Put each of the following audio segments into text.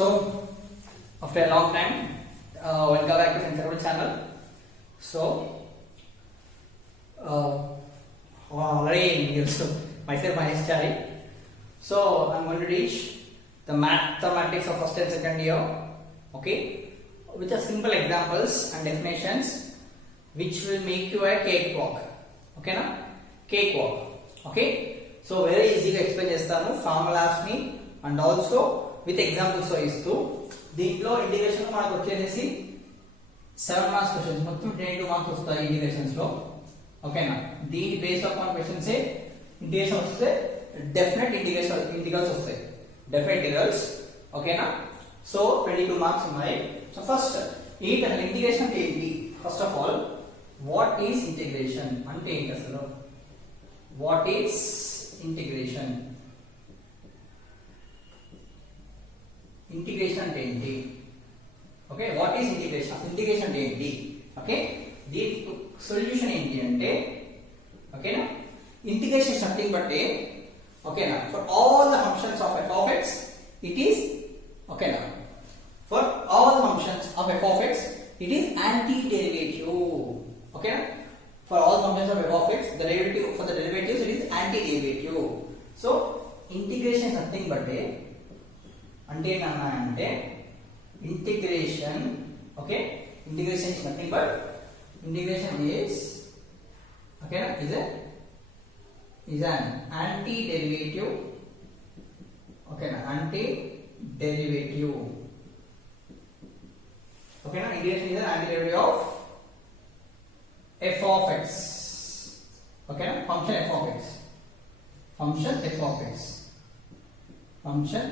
So, after a long time, welcome back to Sensor channel. So, already myself Mahesh Chari. So, I'm going to teach the mathematics of first and second year. Okay, with a simple examples and definitions, which will make you a cakewalk. Okay, na? Cakewalk. Okay. So, very easy to explain chestanu formulas ni and also with examples so istu దీంట్లో ఇంటిగ్రేషన్ మనకు వచ్చేసి 7 marks questions మొత్తం 22 మార్క్స్ వస్తాయి ఇంటిగ్రేషన్స్ లో ఓకేనా దీని based upon questions ఏ ఇంటిగ్రేషన్ వస్తే definite integrals వస్తాయి డెఫినెట్ ఇంటిగ్రల్స్ ఓకేనా సో 22 మార్క్స్ ఉన్నాయి సో ఫస్ట్ ఈ ఇంటిగ్రేషన్ అంటే ఏంటి first of all what is integration అంటే ఏంటి అసలు వాట్ ఈస్ ఇంటిగ్రేషన్ ఇంటిగ్రేషన్ అంటే ఏంటి okay what is integration integration అంటే ఏంటి ఓకే దీని సొల్యూషన్ ఏంటి అంటే ఓకేనా ఇంటిగ్రేషన్ ఇస్ నథింగ్ బట్ ఓకేనా for all the functions of f of x it is ఓకేనా for all the functions of f of x it is antiderivative ఓకేనా for all functions of f of x the derivative for the derivatives it is antiderivative so integration is nothing but అంటే ఏంటన్నా అంటే integration okay integration is nothing but integration is ఓకేనా is an anti derivative ఓకేనా anti derivative ఓకేనా integration is an anti derivative of f of x ఓకేనా function f of x function f of x function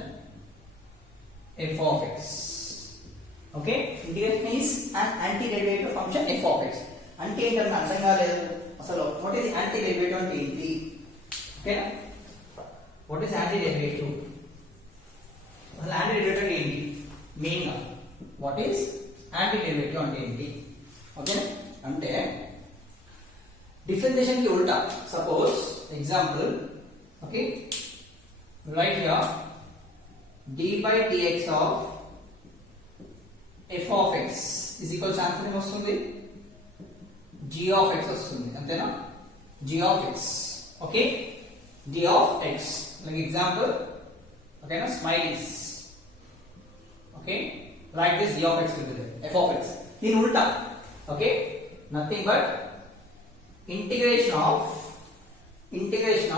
f of x okay integration is an antiderivative function f of x అంటే ఏంటంటే అర్థం కాలేదు అసలు what is antiderivative అంటే ఏంటి ఓకేనా what is antiderivative అసలు antiderivative అంటే ఏంటి మెయిన్ గా what is antiderivative అంటే ఏంటి ఓకేనా అంటే డిఫరెన్షియేషన్ కి ఉల్టా suppose example okay right here d by dx of f of x is equal to answer ఏమొస్తుంది g of x వస్తుంది అంతేనా g of x okay g of x like example ఓకేనా smileys okay like this g of x will be there f of x దీని ఉల్టా okay nothing but integration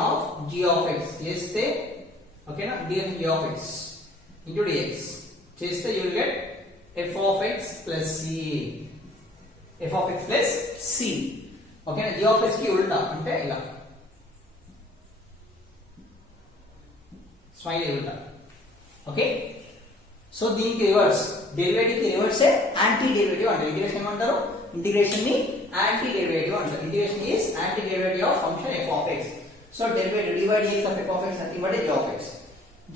of g of x చేస్తే ఓకేనా g of x into dx చేస్తే you will get f of x plus c f of x plus c okay g of x కి ఉల్టా అంటే ఇలా స్మైల్ ఉల్టా ఓకే సో దీనికి reverse derivative కి రివర్స్ యాంటీ డెరివేటివ్ అంటే ఇంటిగ్రేషన్ ఏమంటారు ఇంటిగ్రేషన్ ని యాంటీ డెరివేటివ్ అంటారు integration is anti derivative of function f of x so derivative d by dx of f of x nothing but g of x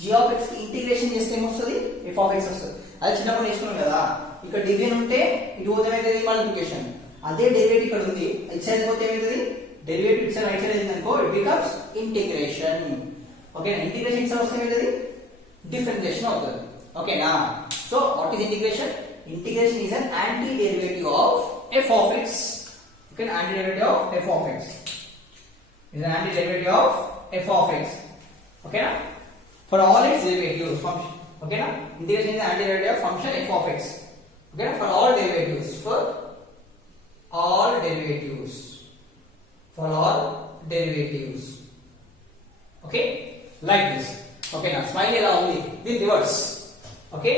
g of x కి ఇంటిగ్రేషన్ చేస్తే ఏమొస్తుంది f of x వస్తుంది అది చిన్నప్పుడు నేర్చుకున్నాం కదా ఇక్కడ డివిజన్ ఉంటే ఇటు పోతే ఏమైతుంది మల్టిప్లికేషన్ అదే డెరివేటివ్ ఇక్కడ ఉంది ఇట్ సైడ్ పోతే ఏమైతుంది derivative it side right side అయింది అనుకో ఇట్ బికమ్స్ ఇంటిగ్రేషన్ ఓకేనా ఇంటిగ్రేషన్ ఇట్ సైడ్ వస్తే ఏమైతుంది డిఫరెన్షియేషన్ అవుతుంది ఓకేనా so what is integration integration is an anti derivative of f of x ఓకేనా anti derivative of f of x is an anti derivative of f of x ఓకేనా for all its derivatives function okay na integration is the antiderivative of function f of x okay for all derivatives for all derivatives okay like this okay na smile ela undi this reverse okay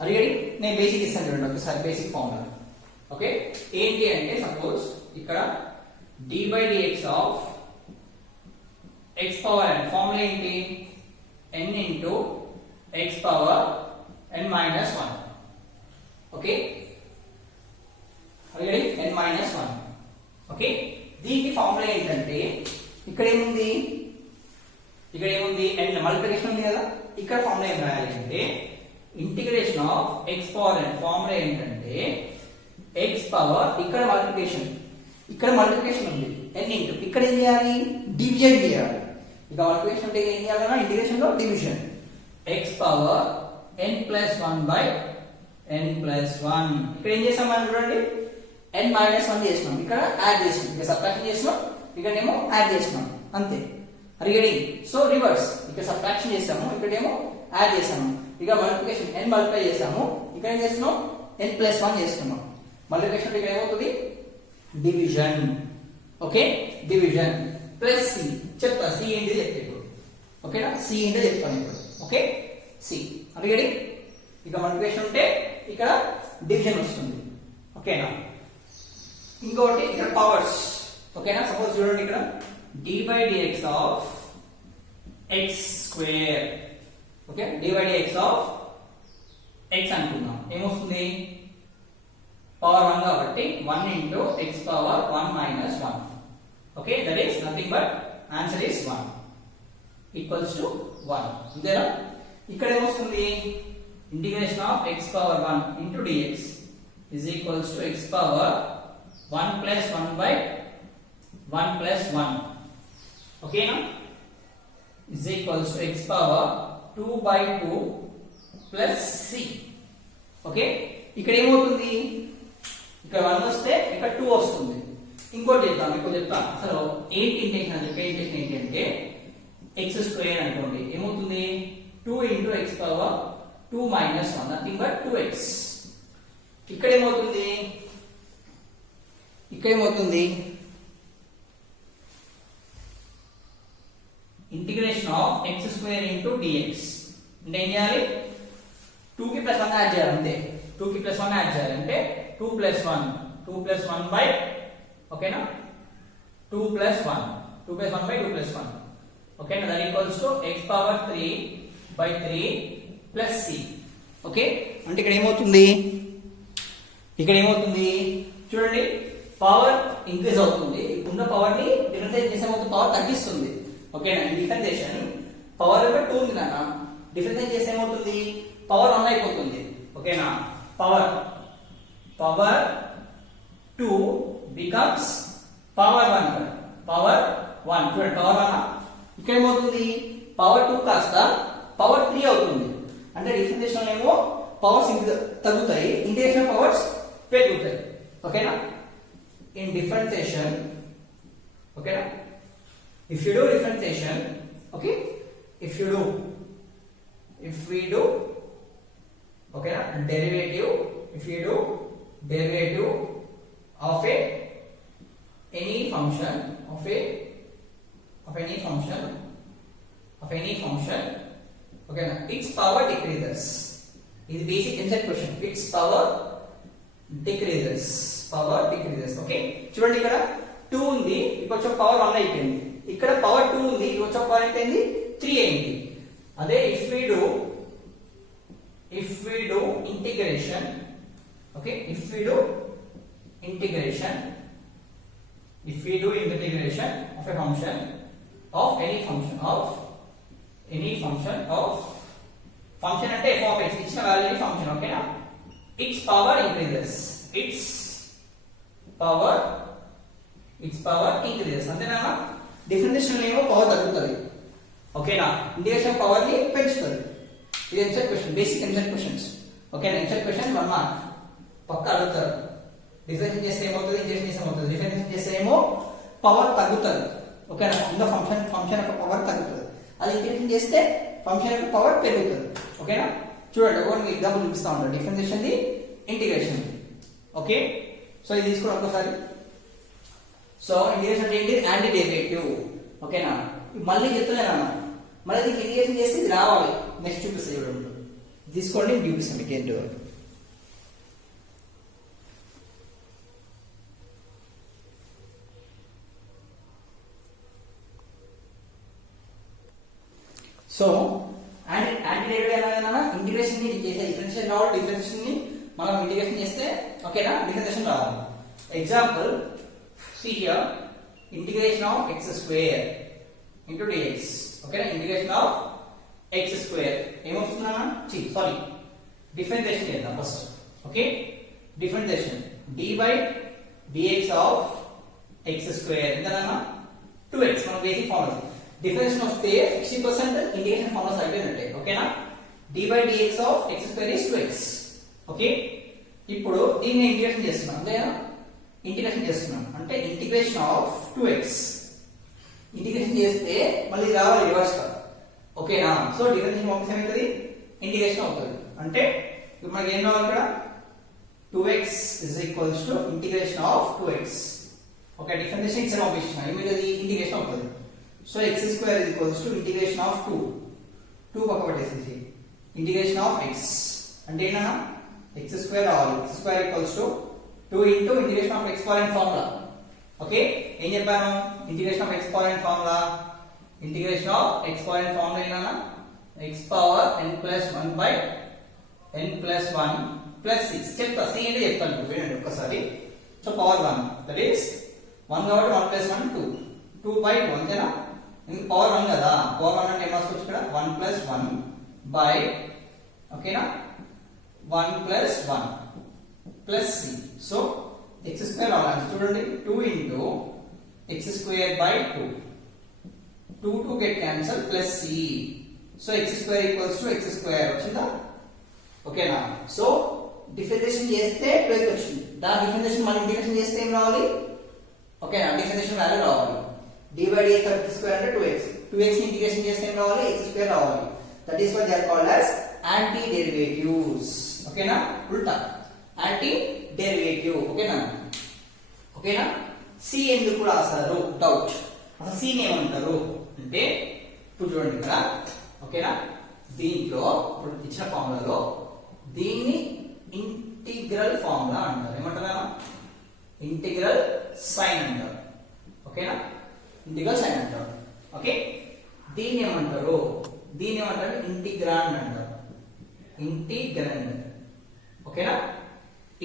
are you ready నేను బేసిక్ ఇస్తాను చూడండి ఒకసారి basic formula okay ఏంటి అంటే సపోజ్ ఇక్కడ d by dx of x power n formula ఏంటి n into x power n minus 1 okay ready n minus 1 okay దీనికి ఫార్ములా ఏంటంటే ఇక్కడ ఏముంది n మల్టిప్లికేషన్ ఉంది కదా ఇక్కడ ఫార్ములా ఏం రాయాలి అంటే integration of x power n formula ఏంటంటే x పవర్ ఇక్కడ మల్టిప్లికేషన్ ఉంది n into ఇక్కడ ఏం చేయాలి డివిజన్ చేయాలి ఇక మల్టిప్లికేషన్ అంటే ఏం చేయాలన్నా ఇంటిగ్రేషన్ లో division x power n plus 1 by n plus 1. ఇక్కడ ఏం చేసాం మనం చూడండి, n minus 1 చేసినాం, ఇక్కడ యాడ్ చేసినాం, ఇక్కడ సబ్ట్రాక్షన్ చేసినాం, ఇక్కడేమో యాడ్ చేసినాం, అంతే. రిగడింగ్ సో రివర్స్, ఇక్కడ సబ్ట్రాక్షన్ చేసాము, ఇక్కడేమో యాడ్ చేసాము, ఇక మల్టిప్లికేషన్ n మల్టిప్లై చేసాము, ఇక్కడ ఏం చేస్తున్నాం n plus 1 చేస్తున్నాం. మల్టిప్లికేషన్ ఇక్కడ ఏమవుతుంది division. Okay, division plus C చెప్తా, సి ఏంటి చెప్తా ఇప్పుడు. ఓకేనా, సి ఏంటో చెప్తాను ఇప్పుడు. ఓకే, సి రిగడింగ్, ఇక మల్టిప్లికేషన్ ఉంటే ఇక్కడ డివిజన్ వస్తుంది. ఓకేనా, ఇంకోటి ఇక్కడ పవర్స్. ఓకేనా, సపోజ్ చూడండి ఇక్కడ d by dx of x square. Okay, d by dx of x అనుకుందాం, ఏమొస్తుంది పవర్ 1 కాబట్టి 1 into x power 1 minus 1. Okay, that is nothing but answer is 1 equals to 1. అంతేనా, ఇక్కడ ఏమొస్తుంది integration of x power 1 into dx is equals to x power 1 plus 1 by 1 plus 1. ఓకేనా, is equals to x power 2 by 2 plus c. Okay, ఇక్కడ ఏమవుతుంది, ఇక్కడ 1 వస్తే ఇక్కడ 2 వస్తుంది. ఇంకోటి చెప్తాను, ఇంకో చెప్తాను అసలు ఏంటి ఇంటెన్షన్ అని చెప్పి. ఇంటెన్షన్ ఏంటంటే x స్క్వేర్ అనుకోండి, ఏమవుతుంది 2 into x power 2 minus 1 nothing but 2x. ఇక్కడ ఏమవుతుంది, ఇక్కడ ఏమవుతుంది integration of x square into dx అంటే ఏం చేయాలి, 2 కి ప్లస్ 1 యాడ్ చేయాలి, అంతే. 2 కి ప్లస్ 1 యాడ్ చేయాలి అంటే 2 plus 1 by, ఓకేనా, 2 plus 1 by 2 plus 1. ఓకేనా, that equals to x power 3 by 3 plus c. ఓకే, అంటే ఇక్కడ ఏమవుతుంది, ఇక్కడ ఏమవుతుంది చూడండి, పవర్ ఇంక్రీజ్ అవుతుంది, ఉన్న పవర్ ని డిఫరెన్షియేట్ చేసే మొత్తం పవర్ తగ్గిస్తుంది. ఓకేనా, డిఫరెన్షియేషన్ పవర్ 2 ఉంది నాన్న, డిఫరెన్షియేట్ చేసే ఏమవుతుంది పవర్ 1 అయిపోతుంది. ఓకేనా, పవర్ 2 becomes పవర్ 1. పవర్ 1 చూడండి, పవర్ 1 ఇక్కడ ఏమవుతుంది పవర్ 2 కాస్త పవర్ 3 అవుతుంది. అంటే డిఫరెన్షియేషన్ ఏమో పవర్స్ తగ్గుతాయి, ఇంటిగ్రేషన్ పవర్స్ పెరుగుతాయి. ఓకేనా, in differentiation, okay, if you do differentiation, okay, if we do okay, derivative, if you do derivative of any function of any function, okay, its power decreases. Is basic concept question, its power decreases. Okay, చూడండి ఇక్కడ 2 ఉంది, ఇక్కడ పవర్ 1 అయిపోయింది, ఇక్కడ పవర్ 2 ఉంది, ఇక్కడ పవర్ ఎంత అయింది 3 అయింది. అదే if we do integration, okay, if we do integration of a function of any function అంటే f of x ఇచ్చిన వాల్యూ ఫంక్షన్. ఓకేనా, its power increases, its power increases. అంతేనా, డిఫరెన్షియేషన్ ఏమో పవర్ తగ్గుతుంది. ఓకేనా, ఇంటిగ్రేషన్ పవర్ ని పెంచుతుంది. ఇది ఎంసెట్ క్వశ్చన్, బేసిక్ ఎంసెట్ క్వశ్చన్స్. ఓకేనా, ఎంసెట్ క్వశ్చన్ 1 మార్క్ పక్కా అడుగుతారు. డిఫరెన్షియేషన్ చేస్తే ఏమవుతుంది, ఇంటిగ్రేషన్ చేస్తే ఏమవుతుంది, డిఫరెన్షియేషన్ చేస్తే ఏమో పవర్ తగ్గుతుంది. ఓకేనా, ఉన్న ఫంక్షన్ యొక్క పవర్ తగ్గుతుంది, అది ఇంటిగ్రేషన్ చేస్తే ఫంక్షన్ యొక్క పవర్ పెరుగుతుంది. ఓకేనా, చూడండి ఒక ఎగ్జాంపుల్ చూపిస్తా ఉంటాను, differentiation the integration. Okay, so ఇది తీసుకోండి ఒకసారి. సో ఇంటిగ్రేషన్ అంటే ఏంటి, యాంటీ డెరివేటివ్. ఓకేనా, మళ్ళీ చెప్తున్నాను, మళ్ళీ దీనికి ఇంటిగ్రేషన్ చేసి ఇది రావాలి, నెక్స్ట్ చూపిస్తే చూడండి, తీసుకోండి చూపిస్తాను మీకు ఏంటో. సో యాంటీ డెరివేటివ్ అనగా ఇంటిగ్రేషన్ ని చేసే డిఫరెన్షియేషన్ రావాలి, డిఫరెన్షియేషన్ ని మనం ఇంటిగ్రేషన్ చేస్తే ఓకేనా డిఫరెన్షియేషన్ రావాలి. Example see here, integration of x square into dx. ఓకేనా, ఇంటిగ్రేషన్ ఆఫ్ x square ఏమొస్తుందా, సారీ డిఫరెన్షియేషన్ చేద్దాం first. Okay, differentiation d by dx of x square ఎంతనా 2x. మన బేసిక్ ఫార్ములా డిఫరెన్షియేషన్ వస్తే 60% ఇంటిగ్రేషన్ ఫార్ములాస్ అయిపోయినట్టే. ఓకేనా, d by dx of x square is 2x. Okay, ఇప్పుడు దీన్ని ఇంటిగ్రేషన్ చేస్తున్నాం లేదా ఇంటిగ్రేషన్ చేస్తున్నాం అంటే ఇంటిగ్రేషన్ ఆఫ్ 2x ఇంటిగ్రేషన్ చేస్తే మళ్ళీ రావాలి రివర్స్ గా. ఓకేనా? సో డిఫరెన్షియేషన్ ఆఫ్ ఏమవుతుంది? ఇంటిగ్రేషన్ అవుతుంది. అంటే ఇప్పుడు మనకి ఏం రావాలి ఇక్కడ 2x is equals to integration of 2x. Okay, differentiation ఇచ్చిన పంపిస్తున్నాం ఇమీడియట్లీ ఇంటిగ్రేషన్ అవుతుంది. So x square is equals to integration of 2 పక్క పెట్టేసి ఇంటిగ్రేషన్ ఆఫ్ x అంటే ఏంటన్నా x square రావాలి. x square equals to 2 into integration of x power n formula. Okay, ఏం చెప్పాను? Integration of x power n formula, integration of x power n formula ఏంటన్నా x power n plus 1 by n plus 1 plus 6. చెప్తా c అంటే చెప్తాను వినండి ఒక్కసారి. So power 1 that is 1 కాబట్టి 1 plus 1 2 2 by 2 అంతేనా? ఇందుకు పవర్ 1 కదా, పవర్ 1 అంటే ఏం రాసుకోవచ్చు ఇక్కడ 1 plus 1 by ఓకేనా 1 plus 1 plus c. So x square రావాలి చూడండి 2 into x square by 2 2 get cancel plus c. So x square equals to x square వచ్చిందా? ఓకేనా? సో డిఫరెన్షియేషన్ చేస్తే 12 వచ్చింది. దాని డిఫరెన్షియేషన్ మనం ఇంటిగ్రేషన్ చేస్తే ఏం రావాలి? ఓకేనా, డిఫరెన్షియేషన్ వాల్యూ రావాలి. d by dx of x square అంటే 2x ని ఇంటిగ్రేషన్ చేస్తే ఏం రావాలి? x square రావాలి. That is what they are called as anti derivatives. ఓకేనా, ఉల్టా యాంటీ డెరివేటివ్. ఓకేనా? ఓకేనా, c ఎందుకు రాస్తారు డౌట్. అసలు c ని ఏమంటారు అంటే ఇప్పుడు చూడండి ఇక్కడ. ఓకేనా, దీంట్లో ఇప్పుడు ఇచ్చిన ఫార్ములాలో దీన్ని ఇంటిగ్రల్ ఫార్ములా అంటారు. ఏమంటారా? ఇంటిగ్రల్ సైన్ అంటారు. ఓకేనా, ఇంటిగ్రల్ సైన్ అంటారు. ఓకే, దీన్ని ఏమంటారు? దీన్ని ఏమంటారు? ఇంటిగ్రాండ్ అంటారు. ఇంటిగ్రాండ్. ఓకేనా,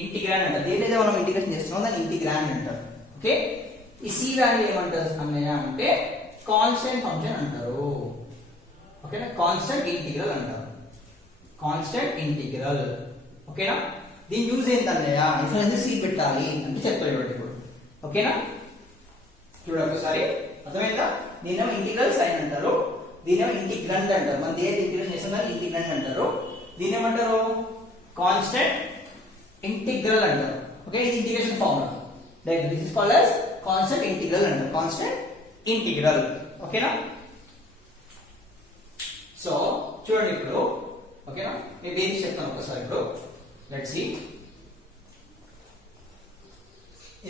ఇంటిగ్రాండ్ అంటారు. దేనితో మనం ఇంటిగ్రేషన్ చేస్తున్నాం దాన్ని ఇంటిగ్రాండ్ అంటారు. ఓకే, ఈ c వాల్యూ ఏమంటారు అన్నయ్య అంటే కాన్స్టెంట్ ఫంక్షన్ అంటారు. ఓకేనా, కాన్స్టెంట్ ఇంటిగ్రల్ అంటారు. Constant integral. ఓకేనా, దీని యూజ్ ఏంటన్నయ్య ఇన్ఫ్లుయెన్స్ సి పెట్టాలి అంటే చెప్తాడు ఇప్పుడు. ఓకేనా, చూడండి ఒకసారి అర్థమైందా? దీనేమో ఇంటిగ్రల్ సైన్ అంటారు, దీనేమో ఇంటిగ్రాండ్ అంటారు. మన దేని ఇంటిగ్రేషన్ చేస్తున్నా ఇంటిగ్రాండ్ అంటారు. దీని ఏమంటారు? కాన్స్టెంట్ ఇంటిగ్రల్ అంటారు. ఓకే, ఇది integration formula. Like this is called as constant integral అంటారు. Constant integral. ఓకేనా, సో చూడండి ఇప్పుడు. ఓకేనా, నేను బేసిక్స్ చెప్తాను ఒకసారి. ఇప్పుడు లెట్స్ సీ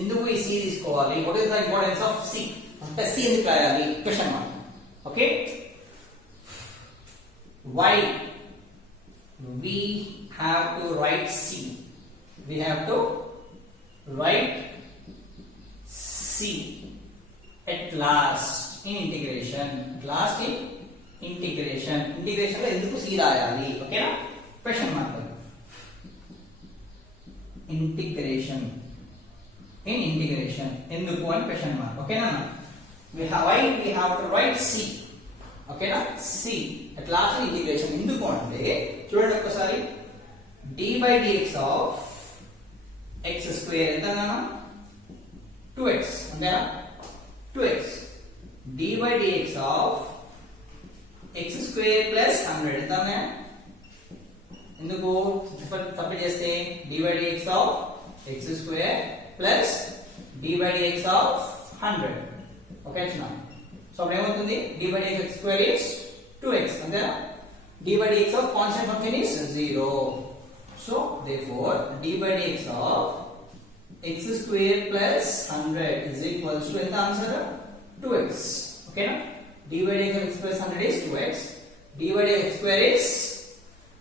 ఎందుకు ఈ సి తీసుకోవాలి, what is the importance of C, అంటే సి ఎందుకు రాయాలి question mark. Okay, why we have to write c, we have to write c at last in integration, at last in integration. Integration లో ఎందుకు సి రాయాలి? ఓకేనా, question mark. Integration in integration ఎందుకు అని question mark. ఓకేనా, why we have to write c. ఓకేనా, c at last in integration ఎందుకు అంటే చూడండి ఒకసారి. d by dx of x square ఎంతనా 2x అంతేనా 2x. d by dx of x square plus 100 ఎంతనా ఎందుకు సబ్స్టిట్యూట్ చేస్తే d by dx of x square plus d by dx of 100. ఓకే చిన్న. సో అప్పుడు ఏమవుతుంది? d by dx x square is 2x అంతేనా. d by dx of constant function is 0. So therefore d by dx of x square plus 100 is equals to ఎంత answer 2x. ఓకేనా, d by dx of x plus 100 is 2x. d by dx square is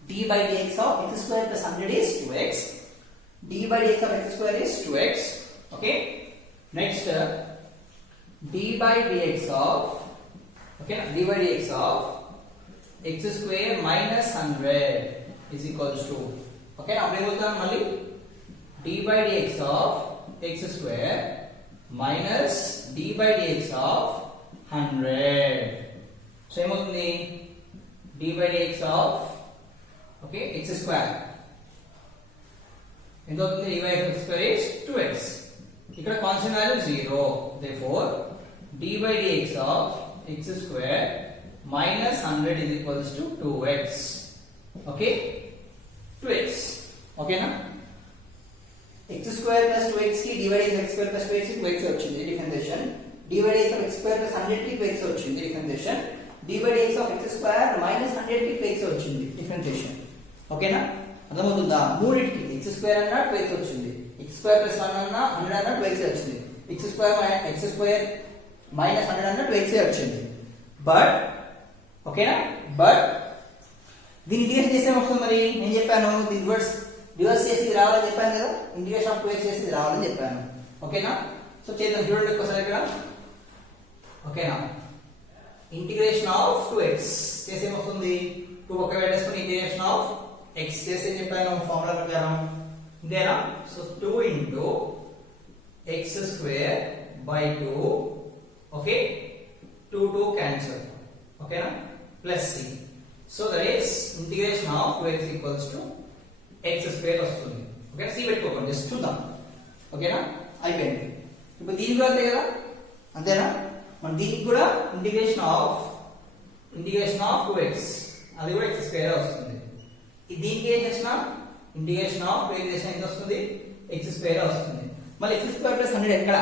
d by dx of x square plus 100 is 2x. d by dx of x square is 2x. Okay, next d by dx of okay d by dx of x square minus 100 is equals to okay now we will mali d by dx of x square minus d by dx of 100. So ఏమవుతుంది? d by dx of okay x square ఎంత అవుతుంది? d by x square is 2x. ఇక్కడ constant value 0. therefore d by dx of x square minus 100 is equals to 2x. Okay 2x ఓకేనా x square plus 2x కి divide x square plus 2x కి 2x వచ్చింది differentiation divide x square plus 100 కి 2x వచ్చింది differentiation divide x square minus 100 కి 2x వచ్చింది డిఫరెన్షియేషన్ ఓకేనా అర్థమవుతుందా మూడిటికి x square అన్నా 2x వచ్చింది x square plus 1 అన్నా 100 అన్నా 2x వచ్చింది x square minus 100 అన్నా 2x వచ్చింది బట్ ఓకేనా బట్ దీని ఇంటిగ్రేషన్ చేస్తే వస్తుంది మరి నేను చెప్పాను దీని రివర్స్ చేసి రావాలని చెప్పాను కదా ఇంటిగ్రేషన్ ఆఫ్ 2x చేసి రావాలని చెప్పాను ఓకేనా సో చేద్దాం చూడండి ఒకసారి ఇక్కడ ఓకేనా ఇంటిగ్రేషన్ ఆఫ్ 2x చేస్తే వస్తుంది 2 పక్క పెట్టేసుకొని ఇంటిగ్రేషన్ ఆఫ్ x చేస్తే చెప్పాను ఫార్ములా ప్రకారం ఇంతేనా సో 2 into x square by 2 ఓకే 2 cancel ఓకేనా plus c so that is integration of 2x equals to x square వస్తుంది ఓకేనా c పెట్టుకోకండి జస్ట్ చూద్దాం ఓకేనా అయిపోయింది ఇప్పుడు దీనికి కూడా అంతే కదా అంతేనా మన దీనికి కూడా ఇంటిగ్రేషన్ ఆఫ్ 2x అది కూడా x స్క్వేర్ వస్తుంది దీనికి ఏం చేసినా ఇంటిగ్రేషన్ ఆఫ్ ఇంటిగ్రేషన్ ఎంత వస్తుంది x స్క్వేర్ వస్తుంది మళ్ళీ x స్క్వేర్ ప్లస్ 100 ఎక్కడ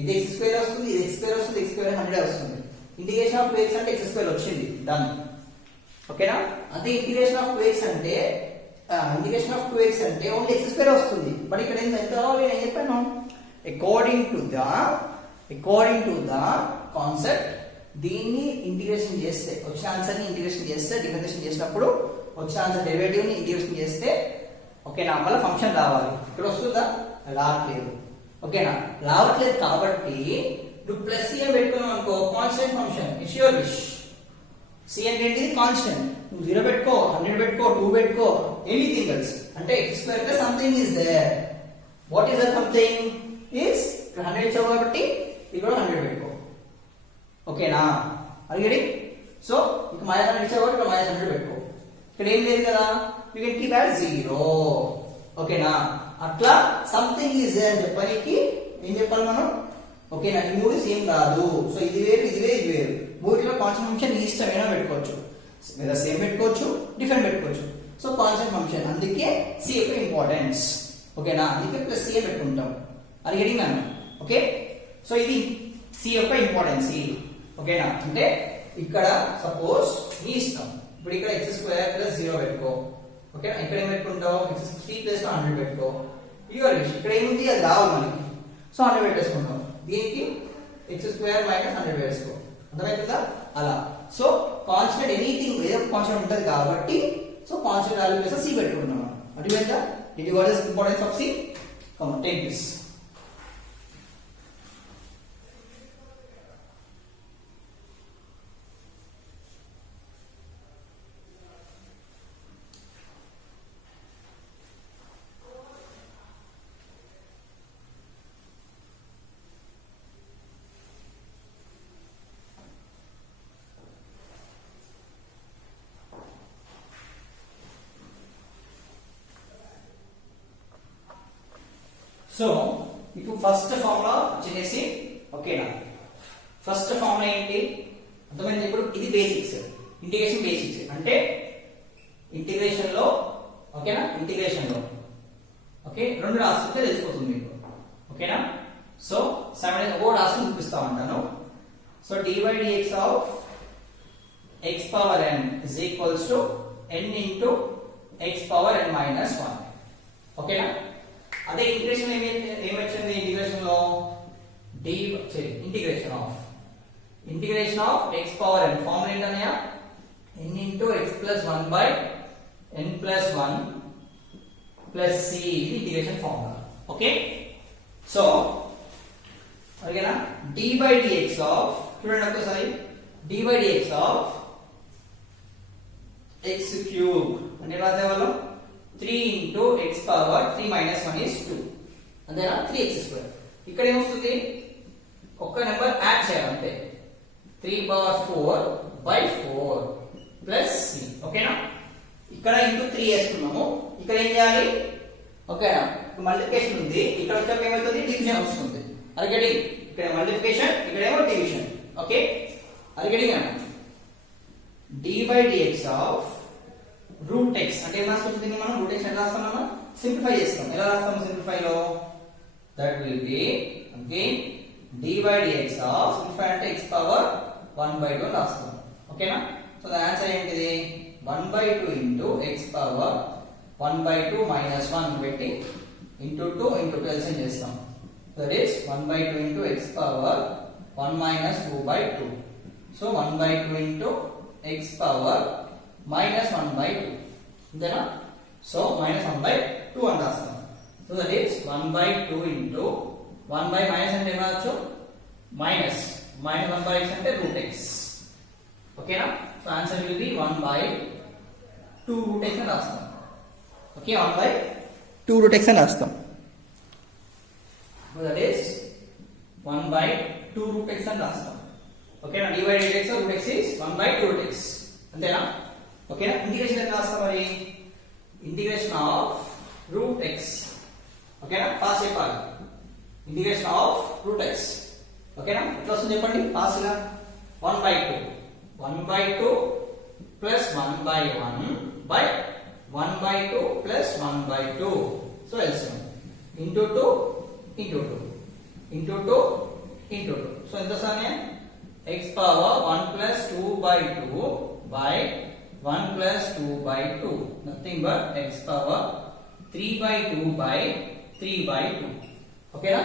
ఇది x స్క్వేర్ వస్తుంది ఇది x స్క్వేర్ వస్తుంది x స్క్వేర్ 100 వస్తుంది ఇంటిగ్రేషన్ ఆఫ్ 2x అంటే x స్క్వేర్ వచ్చింది డన్ ఓకేనా అంటే ఇంటిగ్రేషన్ ఆఫ్ 2x అంటే ఓన్లీ x స్క్వేర్ వస్తుంది బట్ ఇక్కడ ఎంత కావాలి నేను చెప్పాను అకార్డింగ్ టు ద కాన్సెప్ట్ దీన్ని ఇంటిగ్రేషన్ చేస్తే వచ్చిన ఆన్సర్ ని ఇంటిగ్రేషన్ చేస్తే డిఫరెన్షియేషన్ చేసినప్పుడు వచ్చిన ఆన్సర్ డెరివేటివ్ ని ఇంటిగ్రేషన్ చేస్తే ఓకేనా మళ్ళీ ఫంక్షన్ రావాలి ఇక్కడ వస్తుందా రావట్లేదు ఓకేనా రావట్లేదు కాబట్టి నువ్వు ప్లస్ c పెట్టుకున్నావు అనుకో constant function it's your wish c అంటే ఏంటిది కాన్స్టెంట్ నువ్వు 0 పెట్టుకో 100 పెట్టుకో 2 పెట్టుకో ఎనీథింగ్ ఎల్స్ అంటే x square plus something is there what is that something is 100 ఇచ్చావు కాబట్టి ఇక్కడ 100 పెట్టుకో ఓకేనా అడిగడి సో ఇక మైనస్ 100 ఇచ్చావు కాబట్టి ఇక్కడ మైనస్ 100 పెట్టుకో ఇక్కడ ఏం లేదు కదా యూ కెన్ కీప్ యాట్ 0 ఓకేనా అట్లా సంథింగ్ ఇస్ దేర్ అని చెప్పడానికి ఏం చెప్పాలి మనం ఓకేనా ఈ మూడు సేమ్ కాదు సో ఇది వేరు ఇది వేరు మూడిలో కాన్స్టెంట్ ఫంక్షన్ ఇష్టమైనా పెట్టుకోవచ్చు లేదా సేమ్ పెట్టుకోవచ్చు డిఫరెంట్ పెట్టుకోవచ్చు సో కాన్స్టెంట్ ఫంక్షన్ అందుకే c యొక్క ఇంపార్టెన్స్ ఓకేనా అందుకే ప్లస్ c పెట్టుకుంటాం అది గెటింగ్ ఓకే సో ఇది c యొక్క ఇంపార్టెన్స్ ఓకేనా అంటే ఇక్కడ సపోజ్ నీ ఇష్టం ఇప్పుడు ఇక్కడ x స్క్వేర్ ప్లస్ 0 పెట్టుకో ఓకేనా ఇక్కడ ఏం పెట్టుకుంటావు x c ప్లస్ 100 పెట్టుకో యువర్ విష్ ఇక్కడ ఏముంది అది రావు మనకి సో 100 పెట్టేసుకుంటాం దీనికి x స్క్వేర్ మైనస్ 100 వేసుకో అర్థమవుతుందా అలా సో కాన్స్టెంట్ ఎనీథింగ్ ఏదో కాన్స్టెంట్ ఉంటుంది కాబట్టి so constant value plus c పెట్టుకుంటాం మనం అర్థమైందా ఇది what is importance of c come take this so మీకు ఫస్ట్ ఫార్ములా వచ్చేసి ఓకేనా ఫస్ట్ ఫార్ములా ఏంటి అర్థమైంది ఇప్పుడు ఇది బేసిక్స్ ఇంటిగ్రేషన్ బేసిక్స్ అంటే ఇంటిగ్రేషన్ లో ఓకేనా ఇంటిగ్రేషన్ లో ఓకే రెండు రాస్తుంటే తెలిసిపోతుంది మీకు ఓకేనా సో 7 ఒక రాసి చూపిస్తా ఉంటాను so dy dx of x power n is equals to n into x power n minus 1 ఓకేనా అదే ఇంటిగ్రేషన్ ఏమొచ్చింది ఇంటిగ్రేషన్ లో integration of x power n formula ఏంటన్నయ్య n into x plus 1 by n plus 1 plus c ఇది integration formula okay so ఓకేనా d by dx of చూడండి ఒకసారి d by dx of x cube అంటే రాసేవాళ్ళం 3 into x power 3 minus 1 is 2 అంతేనా 3x square ఇక్కడ ఏమొస్తుంది ఒక్క నెంబర్ యాడ్ చేయాలి అంతే 3 power 4 by 4 plus c ఓకేనా ఇక్కడ ఇంటూ 3 వేసుకున్నాము ఇక్కడ ఏం చేయాలి ఓకేనా మల్టిప్లికేషన్ ఉంది ఇక్కడ వచ్చాక ఏమవుతుంది డివిజన్ వస్తుంది అది ఇక్కడ మల్టిప్లికేషన్ ఇక్కడేమో డివిజన్ ఓకే అది d by dx of root x అంటే ఏం రాసుకోవచ్చు దీన్ని మనం రూట్ ఎక్స్ ఎలా రాస్తాం మనం సింప్లిఫై చేస్తాం ఎలా రాస్తాం సింప్లిఫై లో that will be again dy dx of simplify అంటే x పవర్ 1/2 రాస్తాం ఓకేనా సో ద ఆన్సర్ ఏంటిది 1/2 into x పవర్ 1/2 minus 1 పెట్టి into 2 into 12 చేస్తాం that is 1/2 into x power 1 minus 2/2 so 1/2 into x power minus 1/2 అంతేనా so minus 1/2 అని రాస్తాం so that is 1/2 into 1 by minus అంటే ఏం రావచ్చు minus 1 by x అంటే root x ఓకేనా so answer will be 1/2 root x అని రాస్తాం ఓకే 1/2 root x అని రాస్తాం so that is 1/2 root x అని రాస్తాం ఓకేనా dy dx root x is 1/2 root x అంతేనా ఓకేనా ఇంటిగ్రేషన్ ఎంత రాస్తాం మరి ఇంటిగ్రేషన్ ఆఫ్ root x ఓకేనా పాస్ చెప్పాలి ఇంటిగ్రేషన్ ఆఫ్ root x ఓకేనా ఎట్లా వస్తుంది చెప్పండి పాస్ గా 1/2 plus 1/1 by 1/2 plus 1/2 so LCM into 2 into 2 into 2 into 2 so ఎంత వస్తుంది x power 1 plus 2/2 by 1 plus 2/2 nothing but x power 3/2 by 3/2 ఓకేనా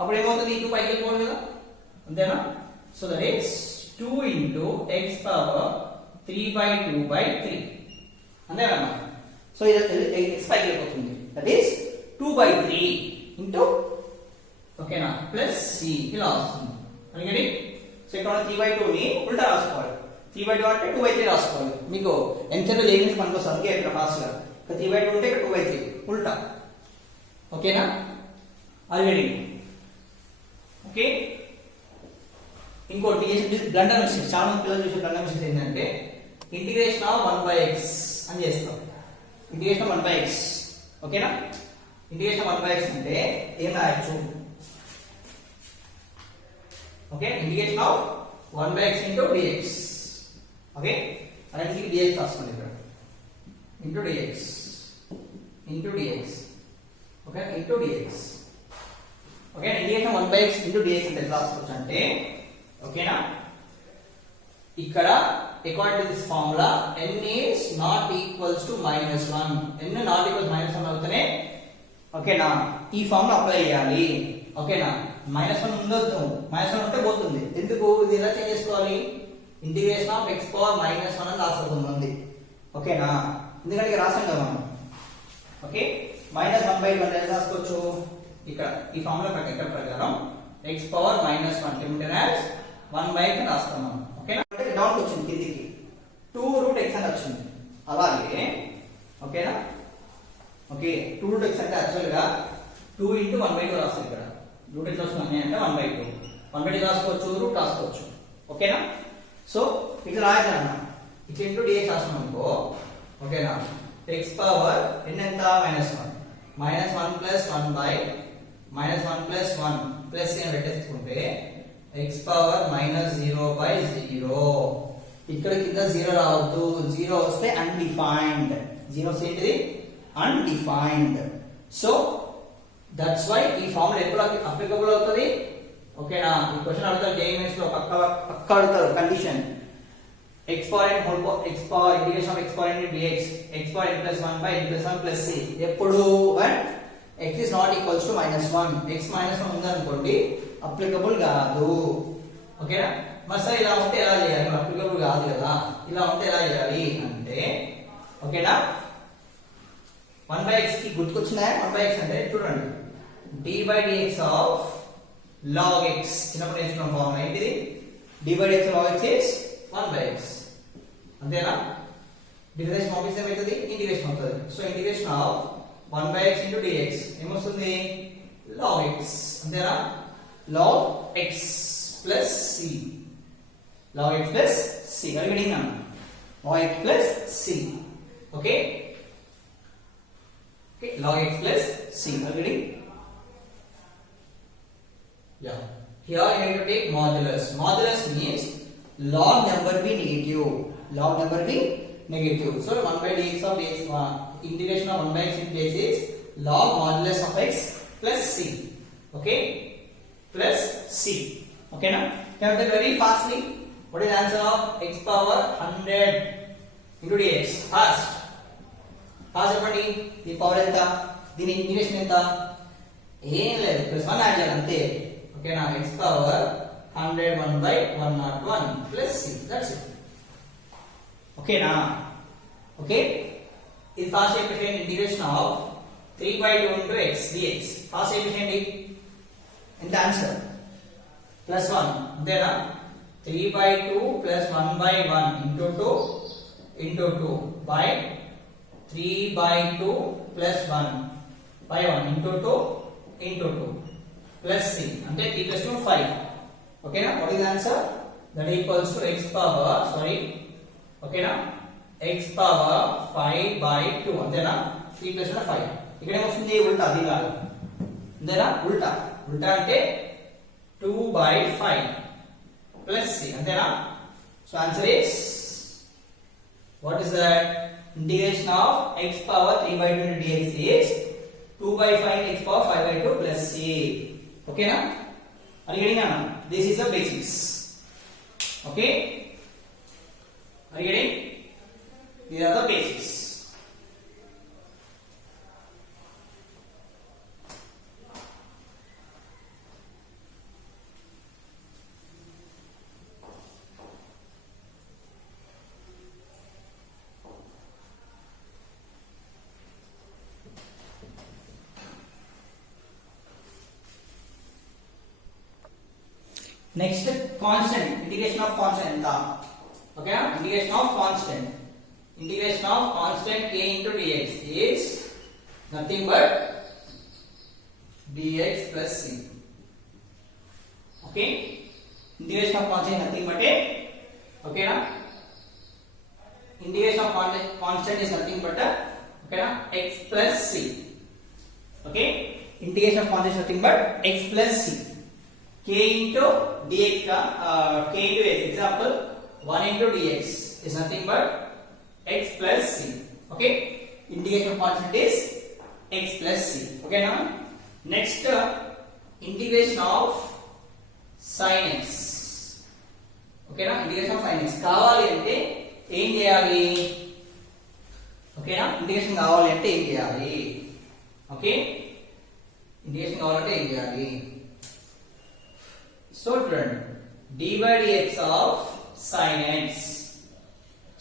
అప్పుడు ఏమవుతుంది 2 పైకి వెళ్ళిపోవాలి కదా అంతేనా so that is 2 into x power 3/2 by 3 అంతేనా సో ఇది x పైకి వెళ్ళిపోతుంది దట్ ఈస్ 2/3 into ఓకేనా ప్లస్ c ఇలా వస్తుంది అందుకని సో ఇక్కడ 3/2 ని ఉల్టా రాసుకోవాలి 3/2 అంటే 2/3 రాసుకోవాలి మీకు ఎంతలో లేని మనకు సంఖ్య ఇక్కడ పాస్ గా 3/2 ఉంటే ఇక్కడ 2/3 ఉల్టా ఓకేనా ఆల్రెడీ ఓకే ఇంకోటి బ్లండర్ మిస్టేక్ చాలా మంది పిల్లలు చూసే బ్లండర్ మిస్టేక్ ఏంటంటే ఇంటిగ్రేషన్ ఆఫ్ 1/x అని చేస్తాం ఇంటిగ్రేషన్ ఆఫ్ 1/x ఓకేనా ఇంటిగ్రేషన్ ఆఫ్ 1/x అంటే ఏం రాయొచ్చు okay integration of 1/x into dx okay అలాంటి dx రాసుకోండి ఇక్కడ into dx okay into dx okay integration 1/x into dx అంటే ఎట్లా రాసుకోవచ్చు అంటే ఓకేనా ఇక్కడ according to this formula n is not equals to -1 n not equals -1 అవుతనే ఓకేనా ఈ ఫార్ములా అప్లై చేయాలి ఓకేనా -1 ఉండొద్దు -1 ఉంటే పోతుంది ఎందుకు ఇది ఎలా చేంజ్ చేసుకోవాలి ఇంటిగ్రేషన్ ఆఫ్ x పవర్ -1 అని రాస్తుంది ఓకేనా ఎందుకంటే రాసాం కదా మనం ఓకే -1/2 అంటే ఎలా రాసుకోవచ్చు ఇక్కడ ఈ ఫార్ములా ప్రకారం x power -1 divided as 1/x రాస్తాం మనం ఓకేనా అంటే డౌన్ వచ్చింది కిందికి 2 root x అని వచ్చింది అలాగే ఓకేనా ఓకే 2 root x అంటే యాక్చువల్ గా 2 into 1/2 రాస్తాం ఇక్కడ రూట్ ఎట్లా వస్తుంది అంటే 1/2 రాసుకోవచ్చు రూట్ రాసుకోవచ్చు ఓకేనా సో ఇక్కడ రాయగలన ఇక్కడ ఇంటూ dx రాస్తాం అనుకో ఓకేనా x పవర్ n ఎంత -1 plus 1 by -1 plus 1 ప్లస్ n పెట్టేసుకుంటే x పవర్ -0/0 ఇక్కడ కింద 0 రావద్దు 0 వస్తే అన్డిఫైన్డ్ 0 ఏంటిది అన్డిఫైన్డ్ సో దట్స్ వై ఈ ఫార్ములా ఎప్పుడు అప్లికబుల్ అవుతుంది ఓకేనా ఈ క్వశ్చన్ అడుగుతారు జేఎంఎస్ లో పక్క అడుగుతారు condition x power n whole power x power integration of x power n dx x power n plus 1 by n plus 1 plus c ఎప్పుడు when x is not equals to -1 x -1 ఉందనుకోండి అప్లికబుల్ కాదు ఓకేనా మరి సార్ ఇలా ఉంటే ఎలా చేయాలి అప్లికబుల్ కాదు కదా ఇలా ఉంటే ఎలా చేయాలి అంటే ఓకేనా 1/x కి గుర్తుకొచ్చినా 1/x అంటే చూడండి d/dx of log x చిన్నప్పుడు నేర్చుకున్న ఫార్ములా ఏంటిది d/dx log x is 1/x అంతేనా డిఫరెన్స్ పంపిస్తే ఏమవుతుంది ఇంటిగ్రేషన్ అవుతుంది so integration of 1/x into dx ఏమొస్తుంది log x అంతేనా log x plus c log x plus c అడిగినా log x plus c okay okay log x plus c already yeah here you have to take modulus modulus means log number be negative log number be negative. So 1 by dx of dx, integration of 1 by x into dx is log modulus of x plus c. Okay, plus c. Okay, now calculate very fastly. What is the answer of x power 100 into dx? Fast చెప్పండి. ఈ పవర్ ఎంత, దీని ఇంటిగ్రేషన్ ఎంత? ఏం లేదు, ప్లస్ 1 యాడ్ చేయాలి అంతే. ఓకేనా, x పవర్ 101 by 101 plus c. That's it. ఓకేనా? ఓకే, ఇది ఫాస్ట్ అయిపోయింది. ఇంటిగ్రేషన్ ఆఫ్ 3 by 2 into x dx ఫాస్ట్ అయిపోయింది. ఎంత ఆన్సర్? ప్లస్ 1 అంతేనా? 3 by 2 plus 1 by 1 into 2 into 2 by 3 by 2 plus 1 by 1 into 2 into 2 plus c అంటే 3 plus 2 5. ఓకేనా, what is the answer? That equals to x power, sorry, ఓకేనా, x power 5 by 2 అంతేనా? 3 plus 2 5. ఇక్కడ ఏమొస్తుంది? ఉల్టా, అది కాదు అంతేనా? ఉల్టా అంటే 2 by 5 plus c అంతేనా? So answer is, what is that? Integration of x power 3 by 2 into dx is 2 by 5 x power 5 by 2 plus c. Okay na? Are you getting now? This is the basics. Okay? Are you getting? These are the basics. Next, constant, integration of constant ఎంత? Okay, integration of constant k into dx is nothing but dx plus c. Okay, integration of constant nothing but a, okay na, integration of constant is nothing but a, okay na, x plus c. Okay, integration of constant is nothing but x plus c. K into dx ka, k into x, example 1 into dx is nothing but x plus c. Okay, integration of constant is x plus c. Okay, now next, integration of sin x. Okay na, integration of sin x కావాలి అంటే ఏం చేయాలి? ఓకే నా, ఇంటిగ్రేషన్ కావాలి అంటే ఏం చేయాలి? Okay, integration కావాలంటే ఏం చేయాలి? So friend, d by dx of sin x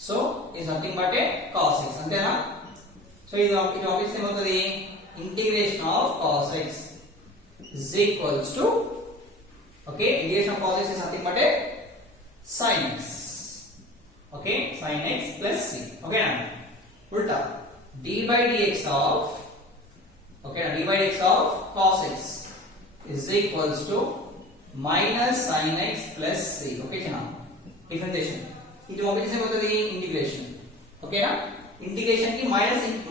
so is nothing but a cos x అంతేనా? సో ఇది ఆబ్వియస్లీ ఏమవుతుంది? Integration of cos x is equals to, okay, integration of cos x is nothing but a sin x. Okay, sin x plus c. Okay na, ulta d by dx of, okay na, d by dx of cos x is equals to minus sin x plus c. Okay chana, differentiation ఇది ఆబ్వియస్లీ ఏమవుతుంది? ఇంటిగ్రేషన్. ఓకేనా, ఇంటిగ్రేషన్ కి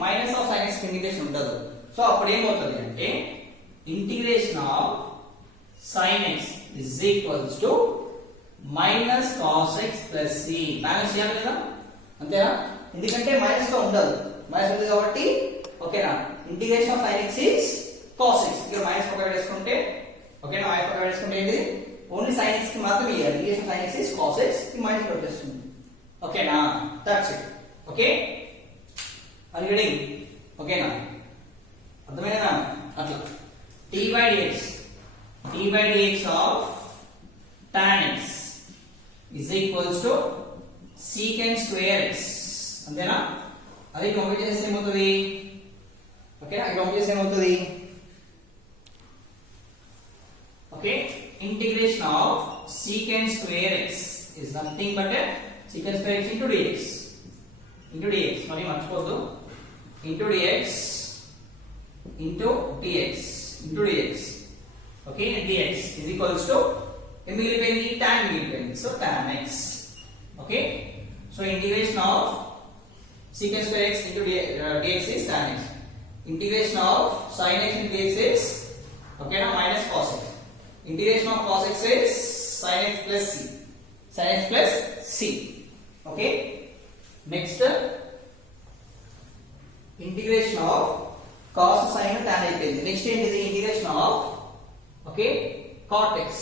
minus of sin x integration ఉండదు. సో అప్పుడు ఏమవుతుంది అంటే integration of sin x is equals to minus cos x plus c. Balance చేయాలి కదా, అంతేనా? ఎందుకంటే మైనస్ గా ఉండదు, మైనస్ ఉంది కాబట్టి. ఓకేనా, integration of sin x is cos x. ఇక్కడ మైనస్ ఒకటి వేసుకుంటే, ఓకేనా, మైనస్ ఒకటి వేసుకుంటే ఏంటి? ఓన్లీ sin x కి మాత్రమే ఇవ్వాలి. Integration sin x is cos x కి మైనస్ ఒకటి వస్తుంది. ఓకేనా, that's it. Okay, are you getting? ఓకేనా, అర్థమైందా? అట్లా d by dx of tan x is equals to secant square x అంతేనా? అది కంప్లీట్ చేస్తే ఏమవుతుంది? ఓకేనా, ఇది కంప్లీట్ చేస్తే ఏమవుతుంది? Okay, integration of secant square x is nothing but a secant square x into dx మరి మర్చిపోద్దు, into dx okay, dx is equals to మిగిలిపోయింది tan మిగిలిపోయింది, so tan x. okay, so integration of secant square x into dx is tan x. Integration of sin x into dx is, okay na, minus cos x. Integration of cos x is sin x plus c. Okay, next integration of cos sign tan అయిపోయింది. నెక్స్ట్ ఏంటిది integration of okay cot x.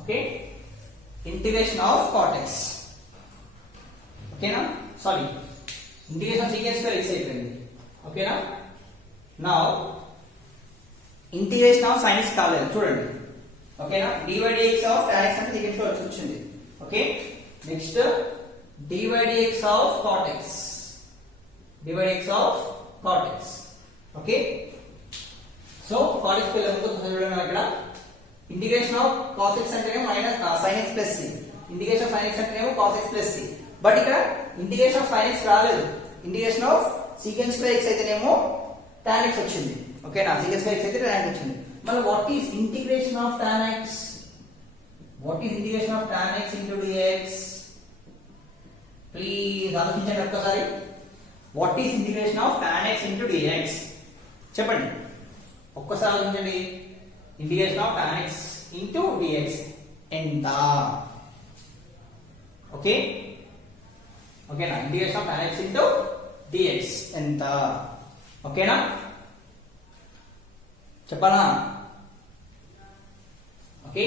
Okay integration of cot x. ఓకేనా sorry integration of secant square x అయిపోయింది. ఓకేనా now integration of sin x కాలేదు చూడండి. ఓకేనా dy dx of tan x అంటే secant square వచ్చింది. Okay next dy dx of cot x. dy dx of cot x. Okay so cot x పిల్లల ముందు చూడండి ఇక్కడ ఇంటిగ్రేషన్ ఆఫ్ cos x అంటే minus sin x plus c. Integration of sin x అంటే cos x plus c. But ఇక్కడ integration of sin x రాలేదు. Integration of secant square x అయితేనేమో tan x వచ్చింది. ఓకేనా secant square x అయితే tan x వచ్చింది. మళ్ళీ what is integration of tan x? What is integration of tan x into dx? Please ఆలోచించండి ఒక్కసారి. What is integration of tan x into dx? చెప్పండి ఒక్కసారి ఆలోచించండి. Integration of tan x into dx ఎంత? ఓకే ఓకేనా integration of tan x into dx ఎంత? ఓకేనా చెప్పనా? ఓకే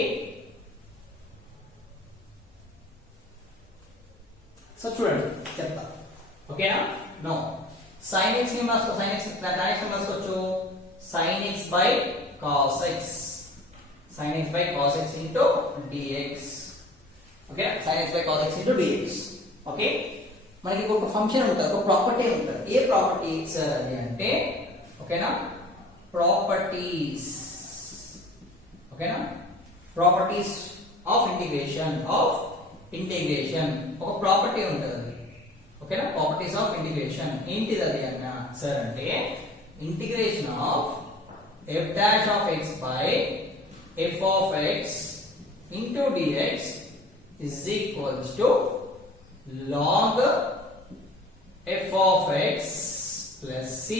సో చూడండి చెప్తా. ఓకేనా నో sin x ని రాసుకో. sin x tan x ని రాసుకోవచ్చు. sin x by cos x. sin x by cos x into dx. Okay sin x by cos x into dx. Okay మనకి ఒక ఫంక్షన్ ఉంటుంది, ఒక ప్రాపర్టీ ఉంటుంది. ఏ ప్రాపర్టీ సార్ అది అంటే ఓకేనా ప్రాపర్టీస్. ఓకేనా ప్రాపర్టీస్ ఆఫ్ ఇంటిగ్రేషన్ ఒక ప్రాపర్టీ ఉంటుంది అది. ఓకేనా ప్రాపర్టీస్ ఆఫ్ ఇంటిగ్రేషన్ ఏంటిది అది అన్న సార్ అంటే integration of f dash of x by f of x into dx is equals to log f of x plus c.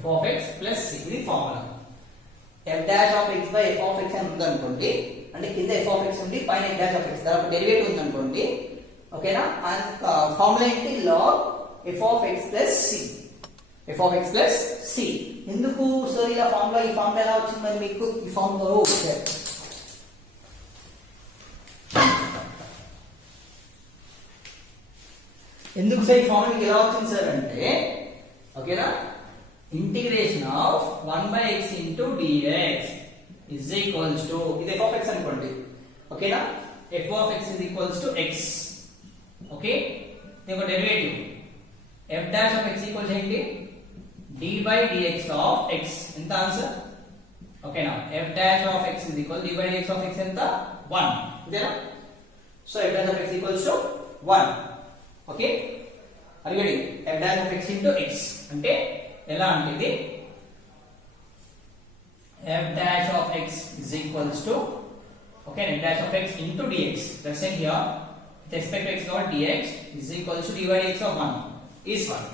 f of x plus c ఇది formula. f dash of x by f of x అని ఉందనుకోండి అంటే కింద f of x ఉంది పైన f dash of x దాని డెరివేటివ్ ఉందనుకోండి. ఓకేనా ఫార్ములా ఏంటి log f of x plus c. f of x plus c ఎందుకు సో ఇలా ఫార్ములా ఈ ఫార్ములా ఎలా వచ్చింది మరి మీకు ఈ ఫార్ములా వచ్చారు. ఎందుకు సార్ ఈ ఫార్ములా ఎలా వచ్చింది సార్ అంటే ఓకేనా integration of 1/x into dx is equals to ఇది f of x అనుకోండి. ఓకేనా f of x is equals to x. Okay దీని derivative f dash of x equals ఏంటి d by dx of x ఎంత ఆన్సర్? ఓకేనా f dash of x is equal d by dx of x ఎంత 1 ఇదేనా? So f dash of x equals to 1. Okay are you getting f dash of x into x అంటే ఎలా అంటే ఇది f dash of x is equals to okay f dash of x into dx. Let's say here with respect to x dot dx is equals to d by dx of 1 is 1.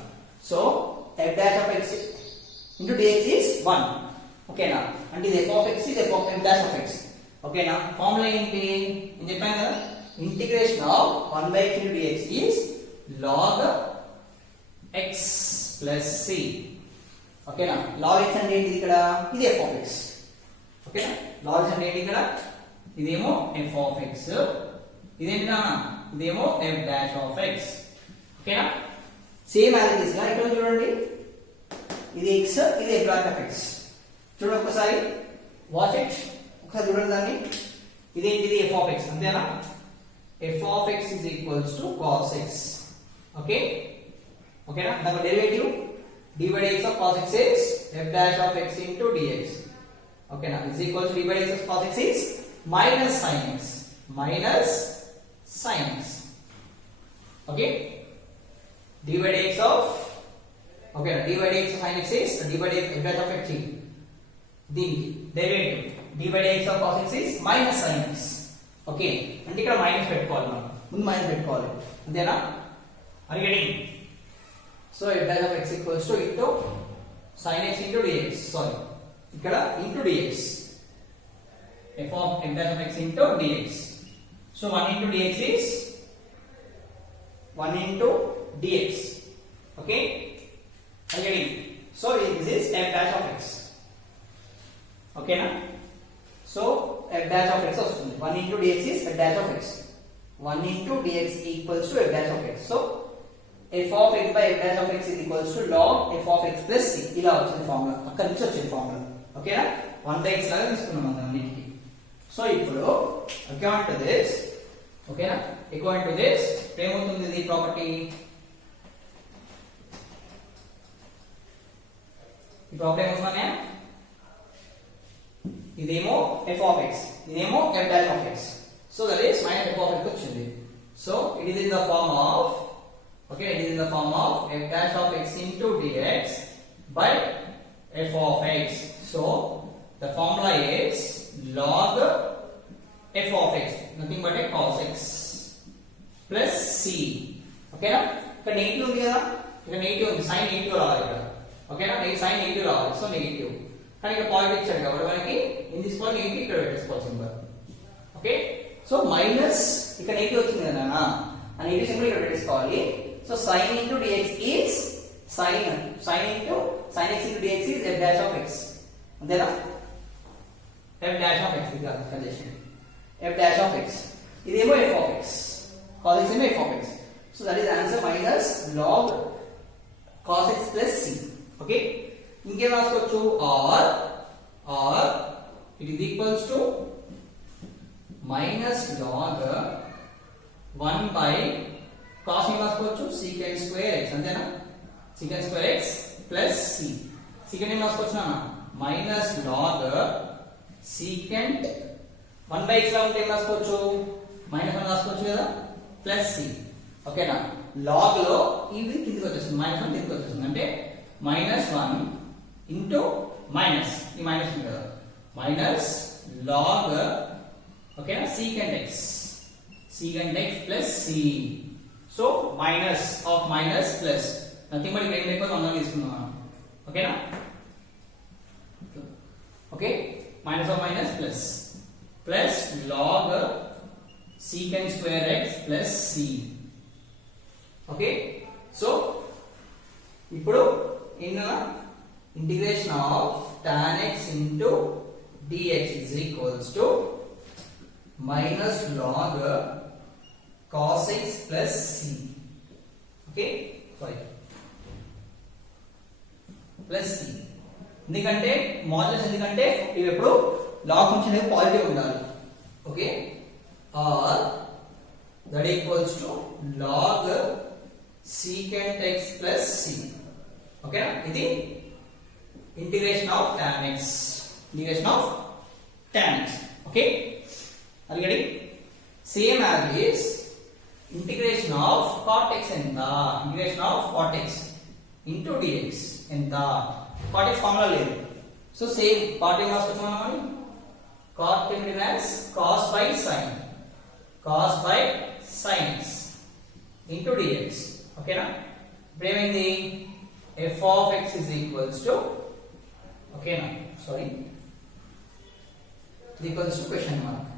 So f dash of x into dx is 1. Okay na and this f of x is f dash of x. Okay na formula ఏంటి నేను చెప్పాను కదా integration of 1/x into dx is log x plus c. Okay నా log x అంటే ఏంటి ఇక్కడ ఇది f of x. Okay నా log x అంటే ఏంటి ఇక్కడ ఇదేమో f of x ఇదేంటి నా ఇదేమో f dash of x. ఓకేనా సేమ్ యాజ్ ఇట్ ఇస్ గా ఇక్కడ చూడండి ఇది x ఇది f dash of x. చూడండి ఒకసారి వాచ్ ఇట్ ఒకసారి చూడండి దాన్ని ఇదేంటిది f of x అంతేనా f of x is equals to cos x. Okay ఓకేనా దాని derivative d by dx of cos x is f dash of x into dx. ఓకేనా is equals to d by dx of cos x is minus sin x. Okay d by dx of okay d by dx of sin x is d by dx f dash of x దీనికి derivative d by dx of cos x is minus sin x. Okay అంటే ఇక్కడ మైనస్ పెట్టుకోవాలి మనం ముందు మైనస్ పెట్టుకోవాలి అంతేనా are you getting? So f dash of x equals to into sin x into dx. Sorry ఇక్కడ into dx f dash of x into dx. So 1 into dx is 1 into dx. Okay, again, so this is f dash of x. Okay na, so f dash of x వస్తుంది. 1 into dx is f dash of x. 1 into dx equals to f dash of x. So f of x by f dash of x is equals to log f of x plus c. ఇలా వచ్చింది ఫార్ములా, అక్కడి నుంచి వచ్చింది ఫార్ములా. ఓకేనా, 1 by x లాగా తీసుకున్నాం మనం అన్నిటికి. సో ఇప్పుడు అకార్డింగ్ టు దిస్, ఓకేనా, అకార్డింగ్ టు దిస్ ఏమవుతుంది ఇది ప్రాపర్టీ? ఈ ప్రాపర్టీ ఏమవుతుందనే, ఇదేమో f of x, ఇదేమో f dash of x. So that is minus f of x వచ్చింది. So it is in the form of, okay, it is in the form of f dash of x into dx by f of x. So the formula is log f of x, nothing but a cos x plus c. Okay na, ఇక్కడ నెగటివ్ ఉంది కదా, ఇక్కడ నెగటివ్ ఉంది, sign negative రావాలి ఇక్కడ. ఓకేనా, sign negative రావాలి, so negative. కానీ ఇక్కడ పాయింట్ ఇచ్చాడు కాబట్టి మనకి ఇన్ దిస్ పాయింట్ నెగటివ్ ఇక్కడ పెట్టేసుకోవాలి సింబల్. ఓకే, సో మైనస్ ఇక్కడ నెగటివ్ వచ్చింది కదా, ఆ నెగటివ్ సింబల్ ఇక్కడ పెట్టేసుకోవాలి. So sin into dx is sin into sin x into dx is f dash of x. అంతేనా, f dash of x ఇది condition, f dash of x, ఇదేమో f of x, cos x ఏమో f of x. So that is answer minus log cos x plus c. Okay, ఇంకేం రాసుకోవచ్చు, or it is equals to minus log 1 by cos ఏం రాసుకోవచ్చు, secant square x. అంతేనా, secant square x plus c. secant ఏం రాసుకోవచ్చు నాన్న, minus log secant 1 by x లా ఉంటే ఏం రాసుకోవచ్చు, మైనస్ 1 రాసుకోవచ్చు కదా, ప్లస్ c. ఓకేనా, లాగ్ లో ఇది కిందికి వచ్చేస్తుంది, మైనస్ 1 కిందికి వచ్చేస్తుంది, అంటే మైనస్ 1 ఇంటూ మైనస్, ఈ మైనస్ ఉంది కదా, మైనస్ లాగ్, ఓకేనా, secant x plus c. So minus of minus plus, nothing but ఇక్కడ ఏం లేకపోతే మనం తీసుకున్నాం. ఓకేనా, okay, minus of minus plus log secant square x plus c. Okay, so ఇప్పుడు in integration of tan x into dx is equals to minus log cos x plus c. Okay, sorry, plus c. ఎందుకంటే modulus, ఎందుకంటే ఇవి ఎప్పుడు log function అనేది positive ఉండాలి. Okay, or that equals to log secant x plus c. Okay, ఇది integration of tan x, okay, అలాగే same as is integration of cot x ఎంత, integration of cot x into dx ఎంత, cot x formula లేదు. So same cot ఏం రాసుకోవచ్చు మనం, cot కింద cos by sin x into dx. ఓకేనా, ఇప్పుడు ఏమైంది, f of x is equals to, ఓకేనా, sorry, equals to question mark.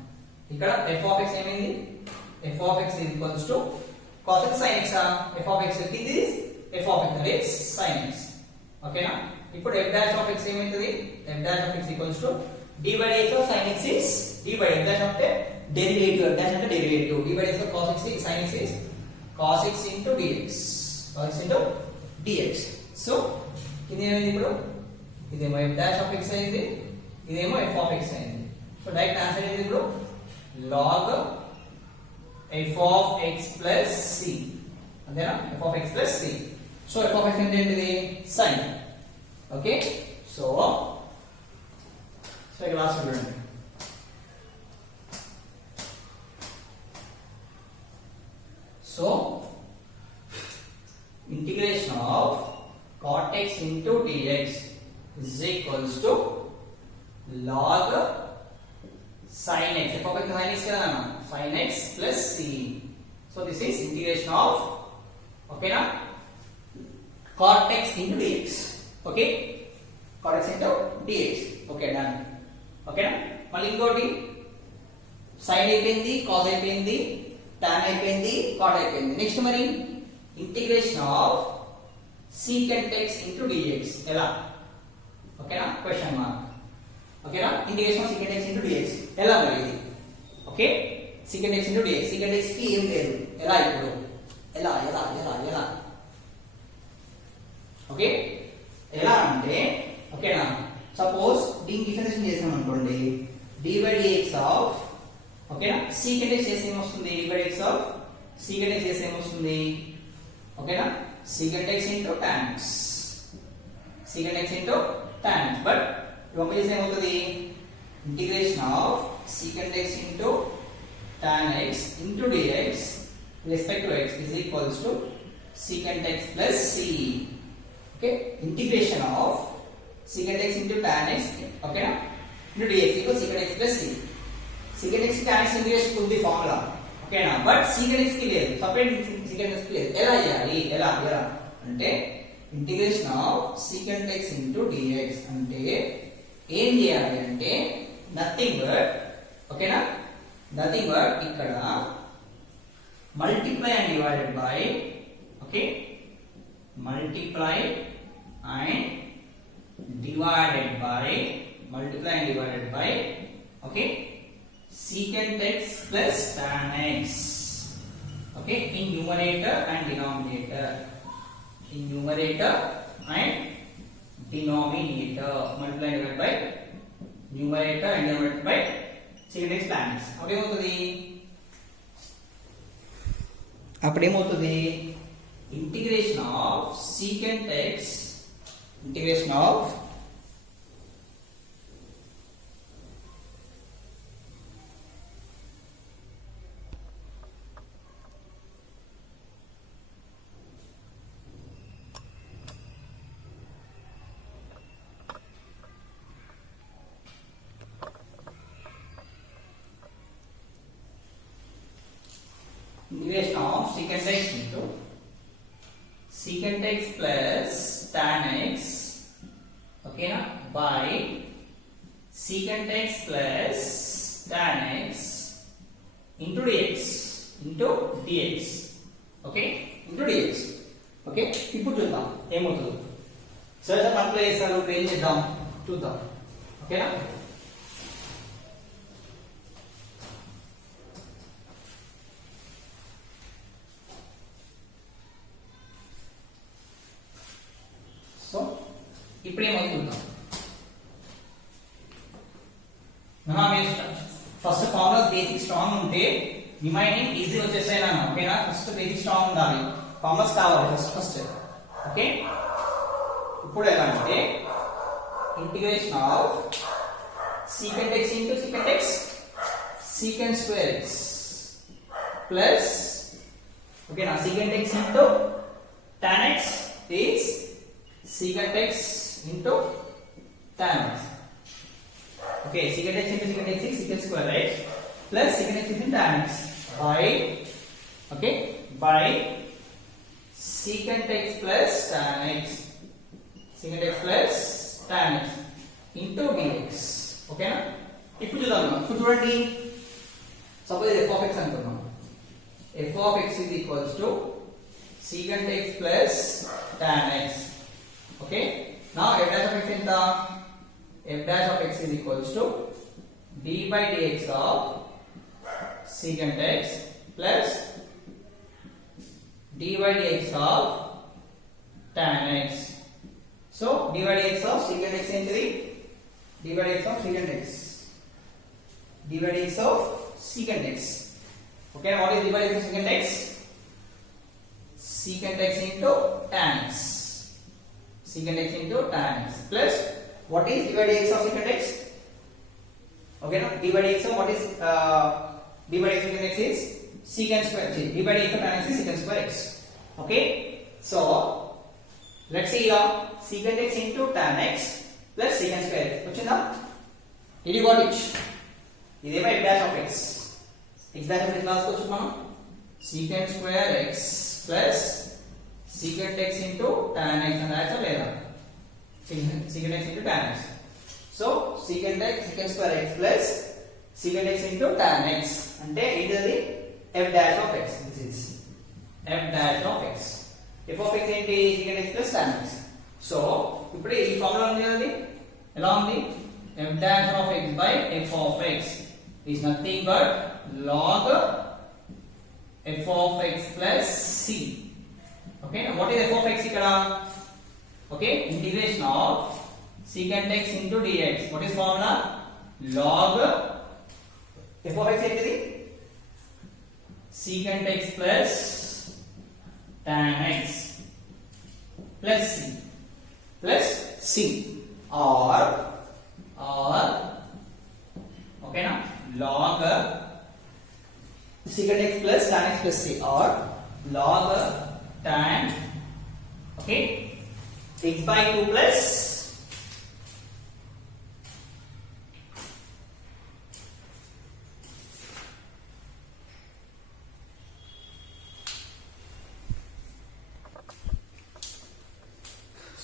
ఇక్కడ f of x ఏమైంది, f of x is equals to cos x sin x. f of x ఇది f of x that is sin x. ఓకేనా, ఇప్పుడు f dash of x ఏమైతది, f dash of x equals to d by dx of sin x is d by f dash అంటే derivative, f dash అంటే derivative, d by dx of cos x is sin x is cos x into dx, so ఇది ఏమైంది, ఇప్పుడు ఇదేమో f dash of x అయింది, ఇదేమో f of x అయింది. So direct answer ఏంటి ఇప్పుడు, log f of x plus c. అంతేనా, f of x plus c. So f of x అంటే ఏంటిది, sin. ఓకే, సో ఇక్కడ లాస్ట్ చూడండి, so integration of cot x into dx is equals to log sin x. f of x sin x kada na, sin x plus c. So this is integration of, okay na, cot x into dx. Okay, cot x into dx. Okay, done. Okay na, మళ్ళీ ఇంకోటి sin అయిపోయింది, cos అయిపోయింది, tan అయిపోయింది, cot అయిపోయింది. నెక్స్ట్ మరి integration of secant x into dx ఎలా ఓకేనా question mark ఓకేనా integration of secant x into dx ఎలా మరి ఇది okay secant x into dx secant x కి ఏం లేదు ఎలా ఇప్పుడు ఎలా ఓకే ఎలా అంటే ఓకేనా సపోజ్ దీని డిఫరెన్షియేషన్ చేసాం అనుకోండి dy dx ఆఫ్ ఓకేనా secant x చేస్తే ఏమొస్తుంది dy dx of secant x చేస్తే ఏమొస్తుంది ఓకేనా secant x into tan x secant x into tan x but ఇప్పుడు చేస్తే ఏమవుతుంది integration of secant x into tan x into dx respect to x is equals to secant x plus c okay integration of secant x into tan x okay na into dx equals secant x plus c secant x tan x integration ఉంది ఫార్ములా ఓకేనా but secant x కి లేదు separate secant x కి లేదు ఎలా చేయాలి ఎలా అంటే integration of secant x into dx అంటే ఏం చేయాలి అంటే నథింగ్ బట్ ఓకేనా నథింగ్ బట్ ఇక్కడ multiply and divided by okay multiply and divided by okay secant x plus tan x okay in numerator and denominator multiply and divided by numerator and denominator by secant x tan x అప్పుడేమవుతుంది integration of secant x integration of integration of secant x into secant x plus tan x okay na by secant x plus tan x into dx okay into dx okay ఇప్పుడు చూద్దాం ఏమవుతుందో సరే మనకు చేస్తాను ఏం చేద్దాం చూద్దాం ఓకేనా సో ఇప్పుడు ఏమవుతుందాం ఫస్ట్ ఫార్ములాస్ బేసిక్ స్ట్రాంగ్ ఉంటే రిమైనింగ్ ఈజీ వచ్చేస్తాయి నాన్న ఓకేనా ఫస్ట్ బేసిక్ స్ట్రాంగ్ ఉండాలి ఫార్ములాస్ కావాలి ఫస్ట్ ఓకే ఇప్పుడు ఎలా అంటే integration of secant x into secant x secant square x plus ఓకేనా secant x into tan x is secant x into tan x okay secant x into secant x is secant square x plus secant x into tan x by okay by secant x plus tan x secant x plus tan x into dx okay na ఇప్పుడు చూద్దాం ఇప్పుడు చూడండి suppose f of x అనుకుందాం f of x is equals to secant x plus tan x okay now f dash of x ఎంత f dash of x is equals to d by dx of secant x plus d by dx of tan x so d by dx of secant x ఏంటిది d by dx of secant x d by dx of secant x okay what is d by dx of secant x secant x into tan x secant x into tan x plus what is d by dx of secant x okay no d by dx of what is d by dx of secant x is secant square d by dx of tan x is secant square x okay so let's see here secant x into tan x plus secant square x వచ్చిందా did you got it ఇదేమో f dash of x x dash of x రాసుకోవచ్చు మనం secant square x plus secant x into tan x అని రాయొచ్చా లేదా secant x into tan x so secant x secant square x plus secant x into tan x అంటే ఇది f dash of x this is f dash of x f of x ఏంటి secant x plus tan x. So ఇప్పుడు ఈ ఫార్ములా ఉంది కదండి, ఎలా ఉంది, f dash of x by f of x is nothing but log f of x plus c. Okay, now what is f of x ఇక్కడ? Okay, integration of secant x into dx. What is formula? Log f of x ఏంటిది, secant x plus tan x plus c or okay na, log secant x plus tan x plus c or log tan, okay, x by 2 plus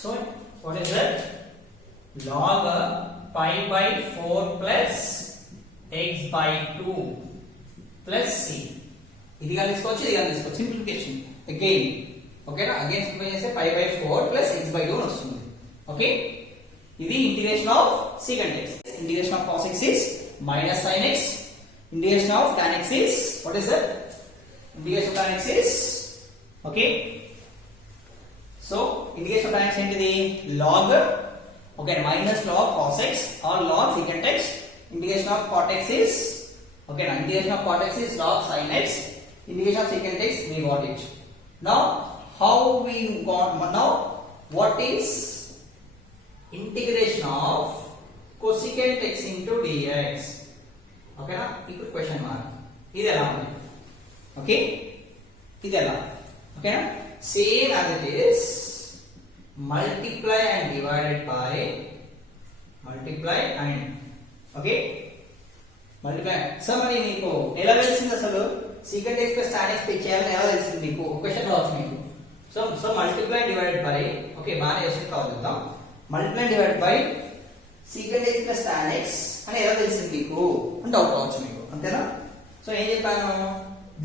so what is that, log pi by 4 plus x by 2 plus c. ఇది కానీ తీసుకోవచ్చు, ఇది కానీ తీసుకోవచ్చు, simplification again. ఓకేనా, again simplify చేస్తే pi by 4 plus x by 2 వస్తుంది. ఓకే, ఇది integration of secant x. Integration of cos x is minus sin x. Integration of tan x is what is that, integration of tan x is okay. So integration of tan x ఏంటిది, log, okay, minus log cos x or log secant x. Integration of cot x is okay. Now integration of cot x is log sin x. Integration of secant x, we got it. Now how we got, now what is integration of cosecant x into dx? Okay na, ఇప్పుడు question mark, ఇది ఎలా ఉంది, okay, ఇది ఎలా, okay na, same as it is, multiply and divided by, multiply and okay, multiply. So మరి మీకు ఎలా తెలిసింది అసలు secant x plus tan x పే చేయాలని ఎలా తెలిసింది మీకు, క్వశ్చన్ రావచ్చు మీకు. So multiply divided by, okay బాగా చేసి కావద్దాం, multiply divided by secant x plus tan x అని ఎలా తెలిసింది మీకు అని డౌట్ రావచ్చు మీకు, అంతేనా. సో ఏం చెప్పాను,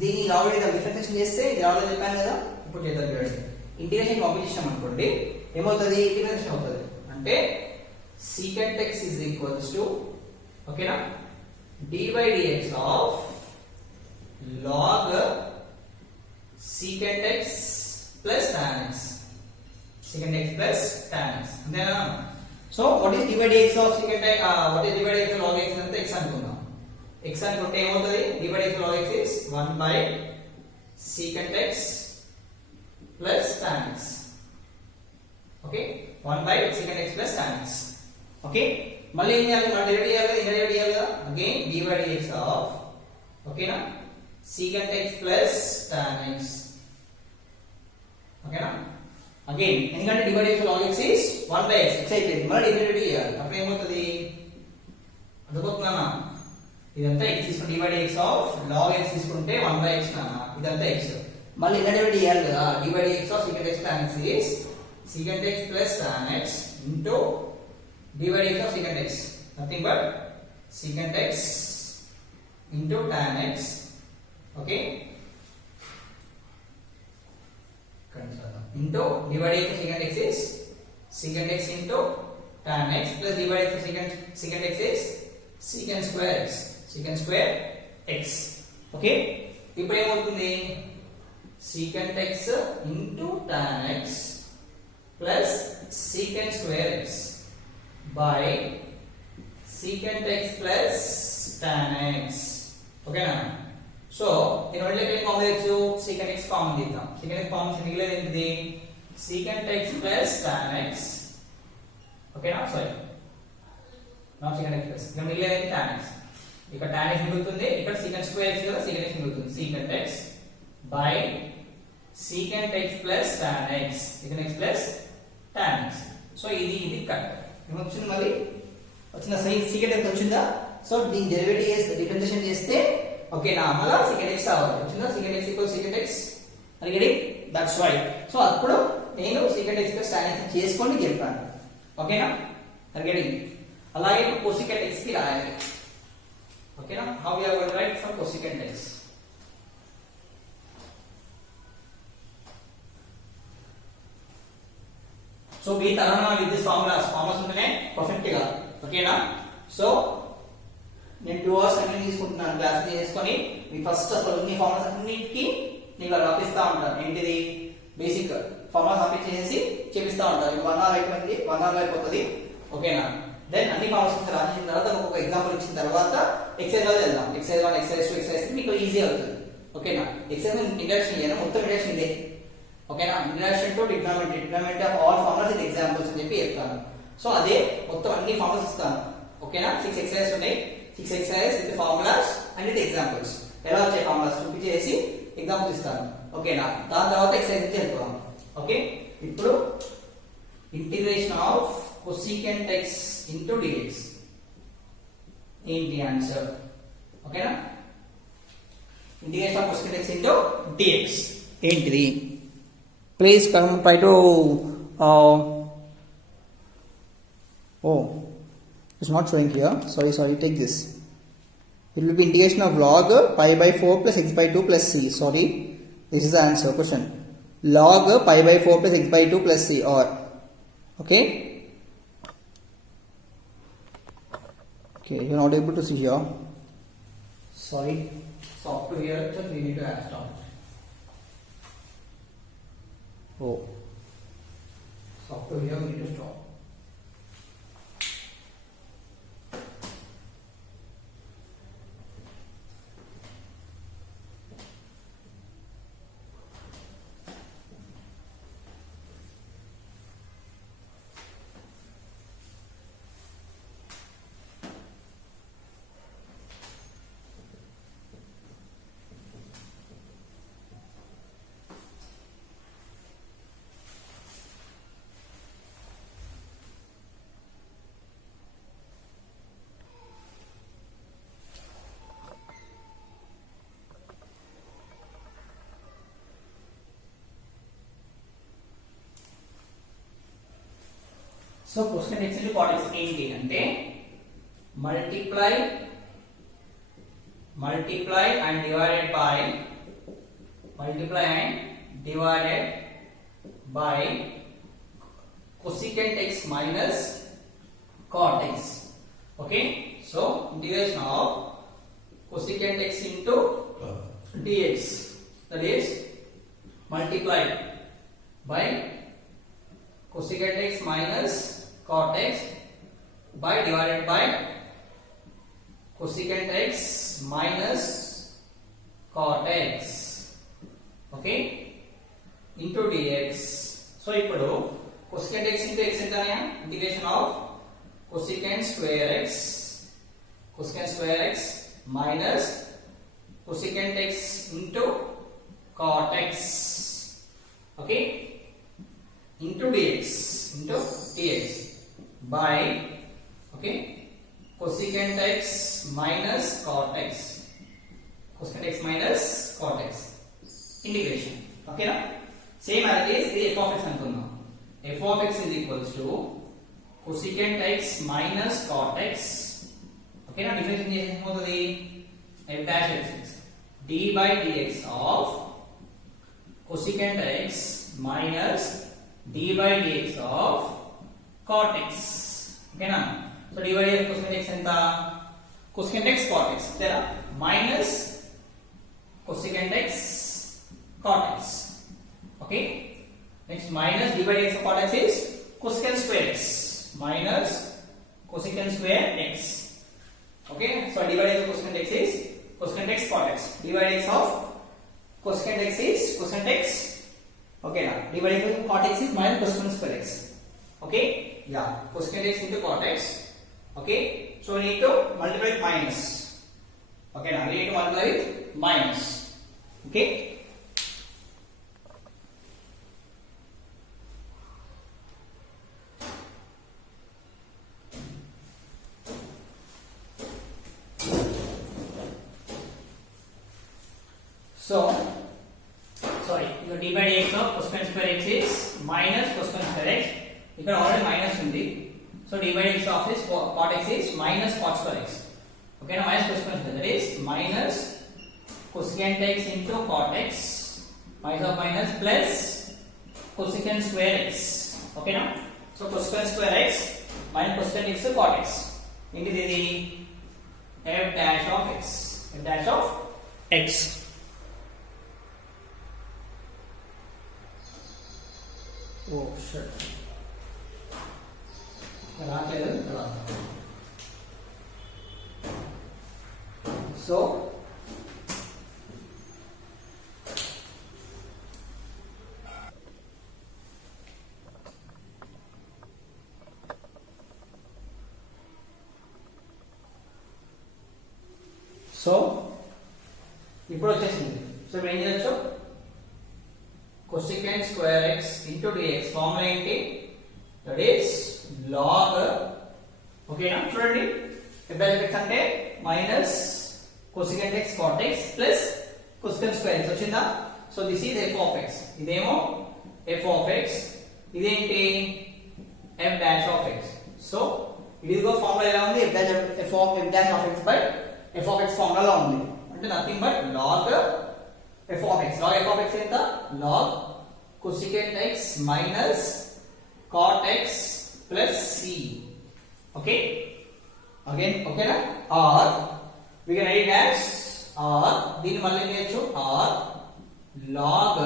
దీన్ని ఆల్రెడీ డిఫరెన్షియేషన్ చేస్తే ఇది ఆల్రెడీ చెప్పాను కదా, ఇప్పుడు చేద్దాం చూడండి. ఇంటిగ్రేషన్ పంపించాం అనుకోండి, ఏమవుతుంది, ఇంటిగ్రేషన్ అవుతుంది అంటే secant x is equals to okay na, d by dx of log secant x plus tan x, secant x plus tan x, అంతేనా. So what is d by dx of secant x, what is d by dx of log x అంటే x అనుకుందాం. x అనుకుంటే ఏమవుతుంది, d by dx of log x is 1 by secant x plus tan x, okay, 1 by secant x plus tan x. Okay, మళ్ళీ ఏం చేయాలి, మనం డెరివేట్ చేయాలి కదా, ఇండెరివేట్ చేయాలి కదా, again d by dx of ఓకేనా secant x plus tan x, ఓకేనా. అగైన్ ఎందుకంటే d by dx log x is 1 by x, x అయిపోయింది, మళ్ళీ డెరివేట్ చేయాలి, అప్పుడు ఏమవుతుంది అర్థమవుతుందా, ఇదంతా x తీసుకుంటే d by dx of log x తీసుకుంటే 1 by x నానా, ఇదంతా x, మళ్ళీ ఇండెరివేట్ చేయాలి కదా, d by dx of secant x tan x is secant x plus tan x into d by dx of secant x, nothing but secant x into tan x, okay, into d by dx of secant x is secant x into tan x plus d by dx of secant x is secant square x, okay. ఇప్పుడు ఏమవుతుంది, secant x into tan x plus secant square x by secant x plus tan x, ఓకేనా. సో నేను రెండిట్లో కామన్ చేయొచ్చు, secant x common తీద్దాం, secant x common మిగిలేది ఏంటిది, secant x plus tan x, ఓకేనా, సారీ నా secant x plus ఇక్కడ మిగిలేది ఏంటి tan x, ఇక్కడ tan x మిగులుతుంది, ఇక్కడ secant square x కదా, secant x మిగులుతుంది, secant x by secant x plus tan x, secant x plus tan x. So ఇది కట్ ఏమొచ్చింది, మళ్ళీ వచ్చిన secant x వచ్చిందా, సో దీని డెరివేటివ్ చేస్తే డిఫరెన్షియేషన్ చేస్తే ఓకేనా, మళ్ళీ secant x రావాలి, వచ్చిందా, secant x equals secant x అని గెట్, దట్స్ వై. సో అప్పుడు నేను secant x plus tan x చేసుకోండి చెప్పాను, ఓకేనా, అని గెట్. అలాగే cosecant x కి రాయాలి, ఓకేనా. How we are going to write for cosecant x, so మీ తరంలో విత్ దిస్ ఫార్ములాస్ ఉంటేనే పర్ఫెక్ట్ గా ఓకేనా. సో నేను 2 hours అన్ని తీసుకుంటున్నాను క్లాస్ చేసుకొని మీ ఫస్ట్ అసలు మీ ఫార్ములాస్ అన్నిటికీ నీకు రాపిస్తా ఉంటాను. ఏంటిది బేసిక్ ఫార్ములాస్ రాపించేసి చేపిస్తా ఉంటాను. 1 hour అయిపోయింది, 1 hour అయిపోతుంది ఓకేనా. దెన్ అన్ని ఫార్ములాస్ రాసిన తర్వాత ఒక ఎగ్జాంపుల్ ఇచ్చిన తర్వాత ఎక్సర్సైజ్ లో వెళ్దాం. ఎక్సర్సైజ్ 1, ఎక్సర్సైజ్ 2, ఎక్సర్సైజ్ 3 మీకు ఈజీ అవుతుంది ఓకేనా. ఎక్సర్సైజ్ ఇంట్రడక్షన్ ఇయ్యాను, మొత్తం ఇంట్రడక్షన్ ఇదే ఓకేనా. Introduction to trigonometry of all formulas ఇది ఎగ్జాంపుల్స్ అని చెప్పి చెప్తాను. సో అదే మొత్తం అన్ని ఫార్ములాస్ ఇస్తాను ఓకేనా. 6 ఎక్సర్సైజెస్ ఉన్నాయి, 6 exercises with formulas and with examples. ఎలా వచ్చే ఫార్ములాస్ చూపించేసి ఎగ్జాంపుల్స్ ఇస్తాను ఓకేనా. దాని తర్వాత ఎక్సర్సైజ్ నుంచి వెళ్ళిపోదాం ఓకే. ఇప్పుడు integration of cosecant x into dx ఏంటి ఆన్సర్ ఓకేనా. Integration of cosecant x into dx ఏంటిది? Please come try to it's not showing here, sorry, take this. It will be integration of log pi by 4 plus x by 2 plus c. Sorry, this is the answer question. Log pi by 4 plus x by 2 plus c, or okay, you're not able to see here, sorry. Software just we need to add stop. Software we need to stop. So cosecant x into cot x ఏంటి అంటే multiply and divided by cosecant x minus cot x. Okay, so integration of cosecant x into dx, that is multiply by cosecant x minus cot x by divided by cosecant x minus cot x okay into dx. So ఇప్పుడు cosecant x into x ఎంతనే integration of cosecant square x minus cosecant x into cot x okay into dx by okay cosecant x minus cot x integration okay na. Same as this f of x అనుకుందాం. f of x is equals to cosecant x minus cot x okay na. Differentiation ఏమవుతుంది f dash x d by dx of cosecant x minus d by dx of cot x okay na. So d by dx cosecant x ఎంత cosecant x cot x tera minus cosecant x cot x okay. Next minus d by dx of cot x is cosecant square x minus cosecant square x okay. So d by dx of cosecant x is cosecant x cot x, d by dx of cosecant x is cosecant x okay na. d by dx of cot x is minus cosecant square x okay. Yeah, cosecant x into cot x okay. So we need to multiply with minus okay na. We need to multiply with minus okay. So sorry, your d by dx of cosecant square x is minus cosecant square x. ఇక్కడ already minus ఉంది. So d by dx of this cot x is minus cot square x okay now minus cosecant square, that is minus cosecant x into cot x minus of minus plus cosecant square x okay now so cosecant square x minus cosecant x cot x ఏంటిది ఇది f dash of x, f dash of x. ఓ షట్ రాట్లేదు కదా. So so ఇప్పుడు వచ్చేసింది. సో ఇప్పుడు ఏం చేయొచ్చు, cosecant square x into dx formula ఏంటి, దట్ ఈస్ log, ఓకేనా. చూడండి f అంటే minus cosecant x cot x plus cosecant square x వచ్చిందా. So this is f of x, ఇదేమో f of x, ఇదేంటి f dash of x. So ఇదిగో ఫార్ములా ఎలా ఉంది, f dash of x by f of x ఫార్ములాలో ఉంది, అంటే nothing but log f of x. log f of x ఎంత, log cosecant x minus cot x plus c. okay again okay na, or we can write it as or దీన్ని మళ్ళీ ఏం చేయొచ్చు, or log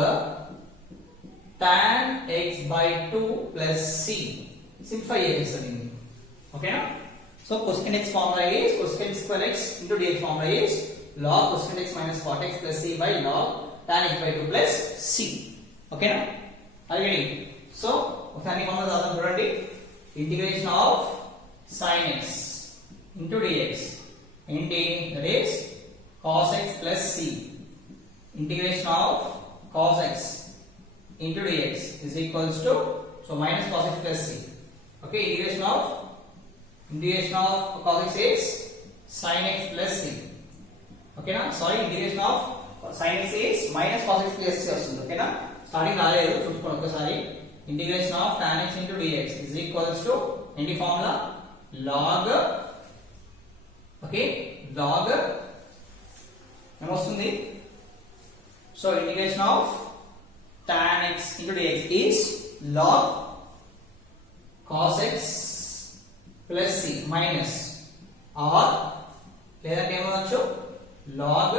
tan x by 2 plus c. Simplify చేసేస్తాను దీన్ని, ఓకేనా. So cosecant x formula is cosecant square x into dx formula is log cosecant x minus cot x plus c by log tan x by 2 plus c. ఓకేనా, అలాగే. సో ఒకసారి ఫార్ములా రాద్దాం చూడండి. Integration of sin x into dx ఏంటి, that is cos x plus c. Integration of cos x into dx is equals to, so minus cos x plus c. okay, integration of cos x is sin x plus c. okay na, sorry, integration of sin x is minus cos x plus c వస్తుంది. ఓకేనా, స్టార్టింగ్ రాలేదు, చూసుకోండి ఒకసారి. Integration of tan x into dx is equals to ఏంటి formula, log, okay, log ఏమొస్తుంది, so integration of tan x into dx is log cos x plus c minus, or లేదంటే ఏమనొచ్చు, log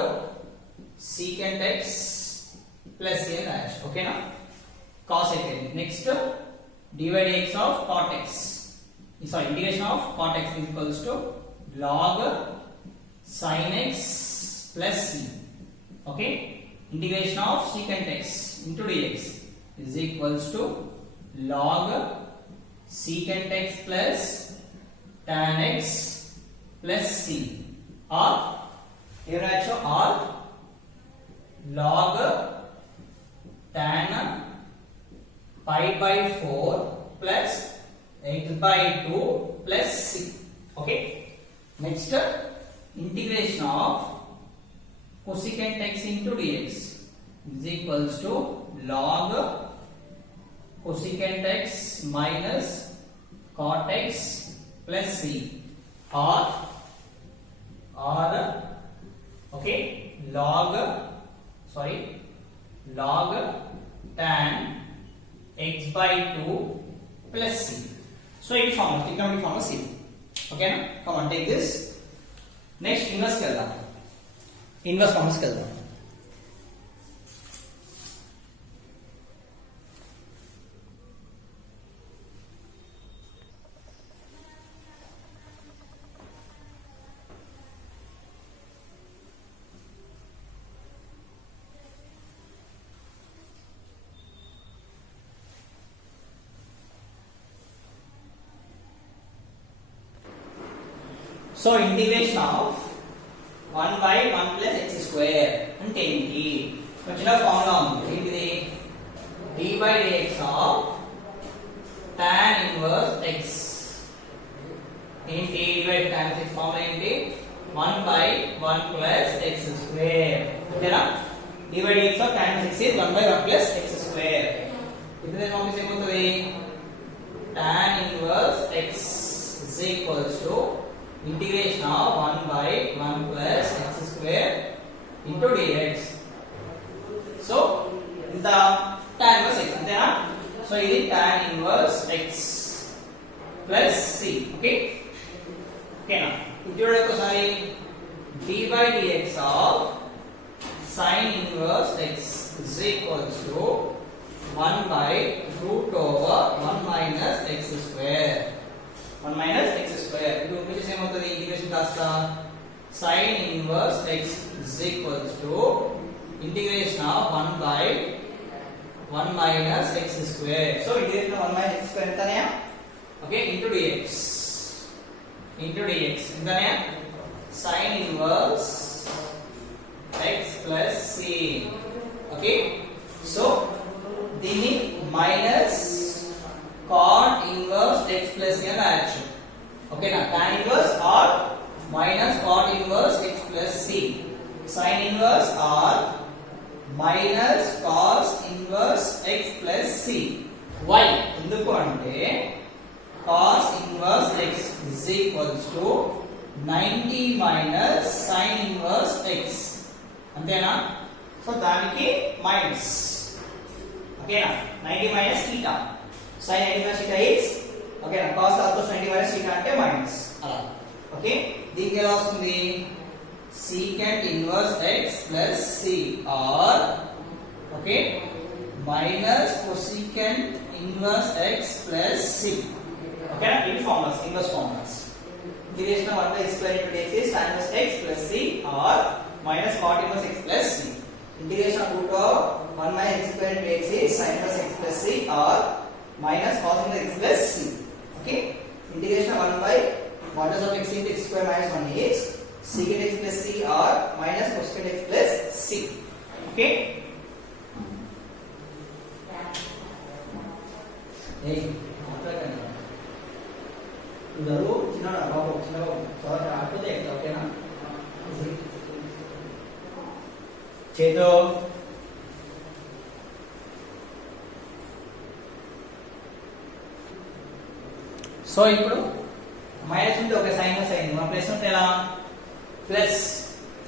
secant x plus c అని రాయొచ్చు. ఓకేనా, cos x. Next dy dx of cot x, sorry, integration of cot x is equals to log sin x plus c. okay, integration of secant x into dx is equals to log secant x plus tan x plus c, or or log tan pi by 4 plus x by 2 plus c. okay, next integration of cosecant x into dx is equals to log cosecant x minus cot x plus c, or okay, log tan x by 2 plus c. so in formula trigonometric formula c. okay na, come on, take this. next inverse కి వెళ్దాం, inverse forms కి వెళ్దాం. So integration of 1 by 1 plus x square అంటే ఏంటి, చిన్న ఫార్ములా ఉంది, ఏంటిది, d by dx of tan inverse x. ఏంటి, d by tan x formula ఏంటి, 1 by 1 plus x square. ఓకేనా, d by dx of tan x is 1 by 1 plus x square. ఇప్పుడు ఫార్ములా ఏమవుతుంది, tan inverse x is equals to integration of 1 by 1 plus x square into dx. so ఇంత tan inverse x అంతేనా. So ఇది tan inverse x plus C. Okay ఓకేనా? ఇప్పుడు ఒకసారి dy dx of sin inverse x is equals to 1 by root over 1 minus x square. 1 minus x square. ఇప్పుడు ఇంగ్లీష్ ఏమవుతుంది? ఇంటిగ్రేషన్ కాస్తా sin inverse x is equals to integration of 1 by 1 minus x square. So integration of 1 minus x square ఎంతనే? Okay, into dx. Into dx ఎంతనే? Sin inverse x plus c. Okay, so దీన్ని minus cot inverse x plus c అని రాయొచ్చు. ఓకేనా? tan inverse or minus cot inverse x plus c. sin inverse or minus cos inverse x plus c. why? ఎందుకు అంటే cos inverse x is equals to 90 minus sin inverse x. అంతేనా? సో దానికి మైనస్. ఓకేనా? 90 minus theta. sin 90 minus theta is ఓకేనా? cos also 90 minus theta అంటే మైనస్. అలా. ఓకే? దీనికి ఎలా వస్తుంది? secant inverse x plus c or okay minus cosecant inverse x plus c. Okay, in formulas, inverse formulas. Integration of 1 by x square into dx is tan inverse x plus c or minus cot inverse x plus c. Integration of root of 1 minus x square into dx is sin inverse x plus c or minus cos inverse x plus c. Okay, integration of 1 by modulus of x into x square minus 1 is secant x plus c or minus cosecant x plus c. Okay. Hey, ఇదరు చిన్న బాబు చిన్న బాబు సార్ ఆటోదే ఓకేనా? చేతో సో ఇప్పుడు మైనస్ ఉంటే ఒక సైన్ అయింది, మన ప్లస్ ఉంటే ఎలా? ప్లస్.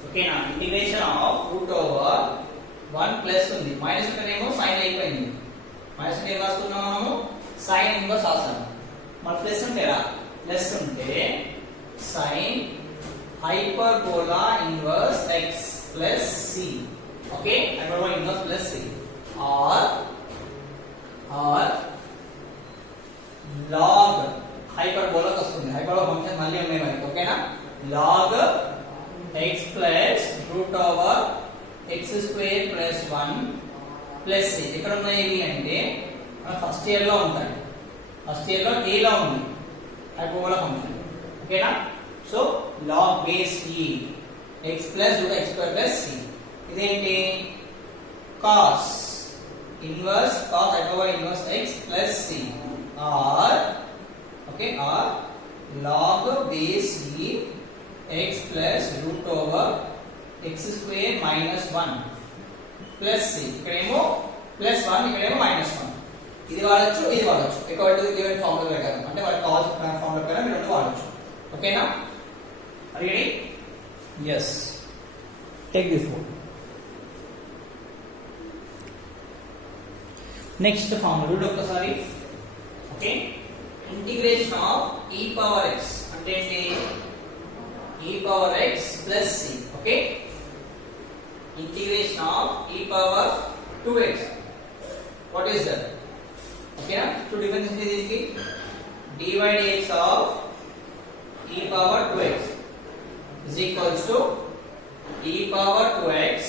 ఓకేనా? Integration of root over 1 plus ఉంది, మైనస్ ఉంటేనేమో సైన్ అయిపోయింది, మైనస్ ఉంటే ఏం రాసుకున్నాం మనము? సైన్ ఇన్వర్స్ రాసాము. మన ప్లస్ ఉంటే ఎలా? ప్లస్ ఉంటే sine hyperbola inverse x plus c. Okay, hyperbola inverse plus c or log హైపర్బోలాకి వస్తుంది. హైపర్బోలా ఫంక్షన్ మళ్ళీ ఉన్నాయి మనకి. ఓకేనా? log x plus root over x square plus 1 plus c. ఇక్కడ ఉన్నాయి ఏవి అంటే మన ఫస్ట్ ఇయర్ లో ఉంటాయి. ఫస్ట్ ఇయర్ లో a లో ఉంది హైపర్బోలా ఫంక్షన్. ఓకేనా? So log base e x plus root x square plus c. ఇదేంటి? cos inverse cos hyperbolic inverse x plus c or okay or log base e x plus root over x square minus 1 plus c. ఇక్కడేమో ప్లస్ 1, ఇక్కడేమో మైనస్ 1. ఇది వాడచ్చు, ఇది వాడచ్చు. According to given formula ప్రకారం, అంటే వాళ్ళకి కావాల్సిన ఫార్ములా ప్రకారం మీరు రెండు వాడచ్చు. ఓకేనా? Ready? yes, take this book. Next formula చూడు ఒకసారి. Okay, integration of e power x అంటే ఏంటి? e power x plus c. okay, integration of e power 2x. what is that? okay na, to differentiate this ki dy dx of e power 2x is equals to e power 2x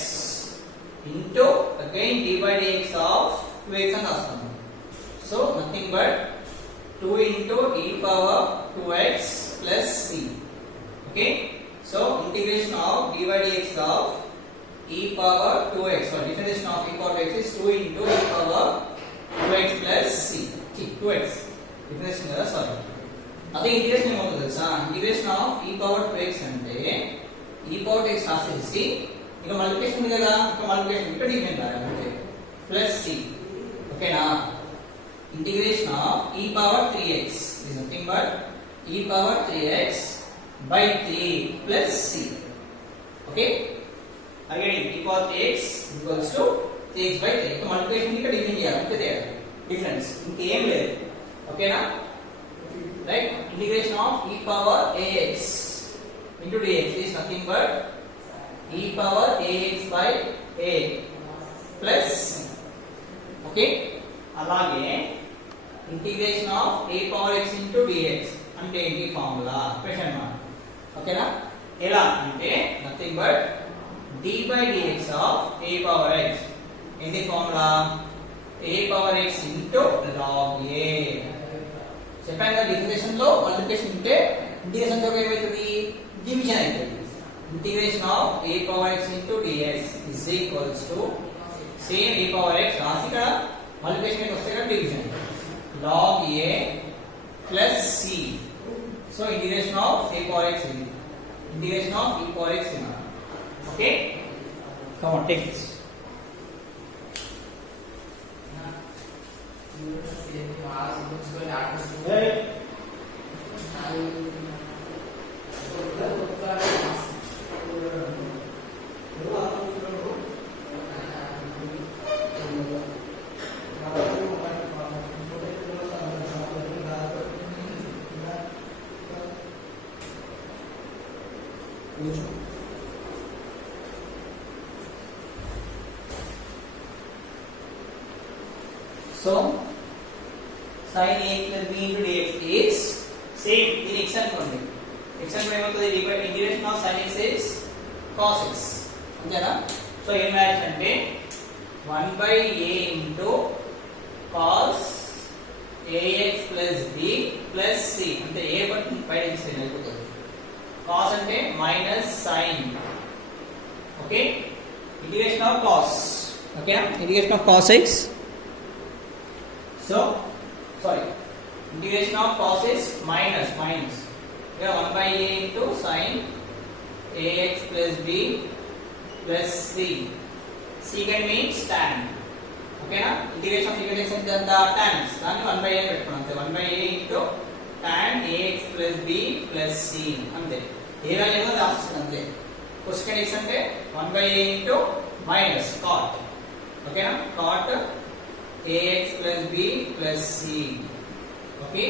into again dy dx of 2x అని రాస్తాము. so nothing but 2 into e power 2x plus c. okay, so integration of dy dx of e power 2x, so differentiation of e power 2x is 2 into e power 2x plus c. 2x differentiation కదా, sorry. అదే ఇంటిగ్రేషన్ ఏమవుతుంది తెలుసా? Integration of e power 2x అంటే e power 2x రాసేసి ఇక మల్టిప్లికేషన్ ఉంది కదా, ఇక మల్టిప్లికేషన్ ఇక్కడ డిఫరెంట్ రాయాలి అంటే ప్లస్ c. ఓకేనా? Integration of e power 3x is nothing but e power 3x by 3 plus c. okay, again e power 3x equals to 3x by 3. So multiplication ఇక్కడ డిఫరెంట్ చేయాలి, అంతే తేడా, డిఫరెన్స్ ఇంకేం లేదు. ఓకేనా? right? Integration of e power ax into dx is nothing but e power ax by a plus c. Okay, అలాగే integration of a power x into dx అంటే ఏంటి ఫార్ములా క్వశ్చన్ మార్క్. ఓకేనా, ఎలా అంటే nothing but d by dx of a power x. ఏంటి formula? a power x into log a. చెప్పాను కదా, డిఫరెన్షియేషన్ లో మల్టిప్లికేషన్ ఉంటే ఇంటిగ్రేషన్ లో ఏమవుతుంది? డివిజన్ అవుతుంది. Integration of a power x into dx is equals to same a power x రాసి ఇక్కడ మల్టిప్లికేషన్ వస్తే కదా division log a plus c. So integration of a power x ఇది, integration of e power x ఇది. Okay, come on take this. So sin ax plus b into dx is same in x అనుకోండి. x అంటే ఏమవుతుంది? Integration of sin x is cos x. అంతేనా? సో ఏం రాయొచ్చు అంటే 1 by a into cos ax plus b plus c. అంటే a బట్టి బయట తీసేయండి అయిపోతుంది. cos అంటే minus sin. Okay, integration of cos. ఓకేనా, integration of cos x. So, sorry, integration of cos is minus. Here 1 by a into sin ax plus b plus c. Secant means tan. Okay na? Integration of secant x ante anta tan x. Danni 1 by a pettukunnam ante. 1 by a into tan ax plus b plus c ante. ఏ వాల్యూ రాస్తుంది అంతే. cosecant x అంటే 1 by a into minus cot. Okay na? Cot ax plus b plus c. Okay,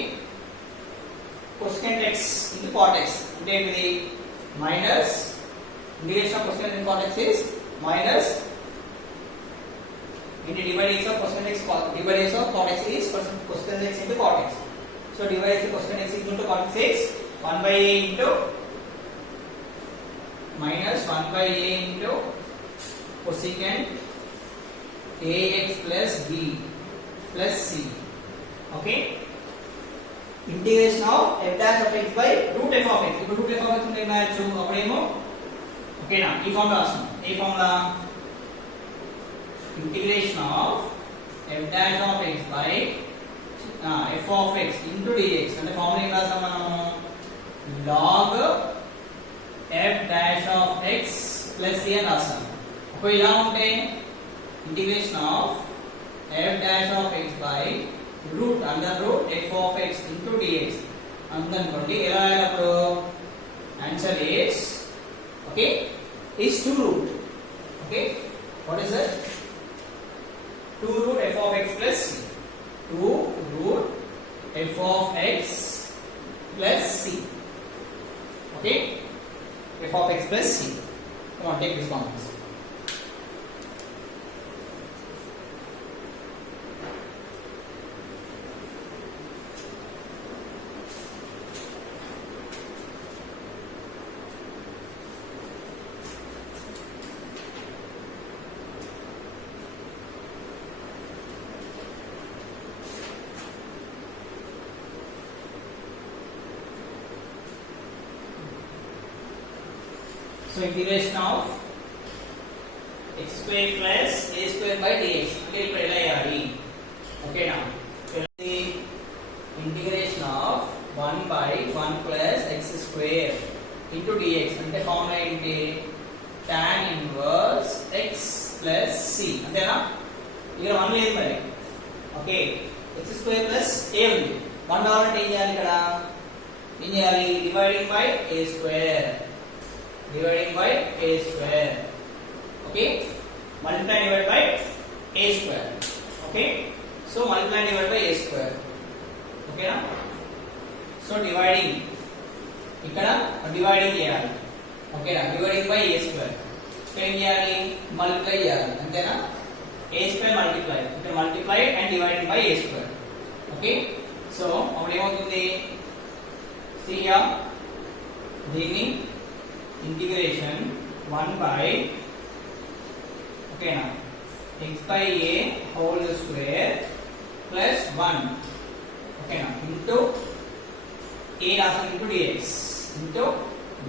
cosecant x into cot x అంటే ఏంటిది? Minus integration of cosecant into cot x is minus into divide x of cosecant x divide x of cot x is cosecant x into cot x. So divide x cosecant x into cot x is 1 by a into minus 1 by a into cosecant ax plus b plus c. Okay, integration of f dash of x by root f of x. ఇప్పుడు root f of x ఉంటే ఏమయ్యొచ్చు? అప్పుడేమో ఓకేనా, ఈ formula రాస్తాం. ఏ formula? Integration of f dash of x by f of x into dx. అంటే ఫార్ములా ఏం రాస్తాం మనము? log f dash of x plus c అని రాస్తాం. ఒకవేళ ఇలా ఉంటే integration of f dash of x by root under root f of x into dx అందనుకోండి. ఎలా రాయాలప్పుడు? Answer is okay is 2 root. Okay, what is that? 2 root f of x plus c. 2 root f of x plus c. Okay, f of x plus c. Come on, take this formulas. So integration of x square plus a square by dx అంటే ఇప్పుడు ఎలా చేయాలి? ఓకేనా, integration of 1 by 1 plus x square into dx అంటే ఫార్ములా ఏంటి? tan inverse x plus c. అంతేనా? ఇక్కడ 1 లేదు మరి. Okay, x square plus a ఉంది. 1 కావాలంటే ఏం చేయాలి? ఇక్కడ ఏం చేయాలి? Dividing by a square. Dividing by a square. Okay, multiply divided by a square. Okay, so multiply divided by a square. Okay na? So dividing ఇక్కడ డివైడింగ్ చేయాలి ఓకేనా dividing by a square so ఏం చేయాలి మల్టిప్లై చేయాలి అంతేనా a స్క్వేర్ మల్టిప్లై ఇక్కడ multiply and dividing by a square okay so అప్పుడు ఏమవుతుంది సియా దీన్ని ఇంటిగ్రేషన్ 1 బై ఓకేనా x by a whole square plus 1 ఓకేనా ఇంటూ a రాసాం ఇంటూ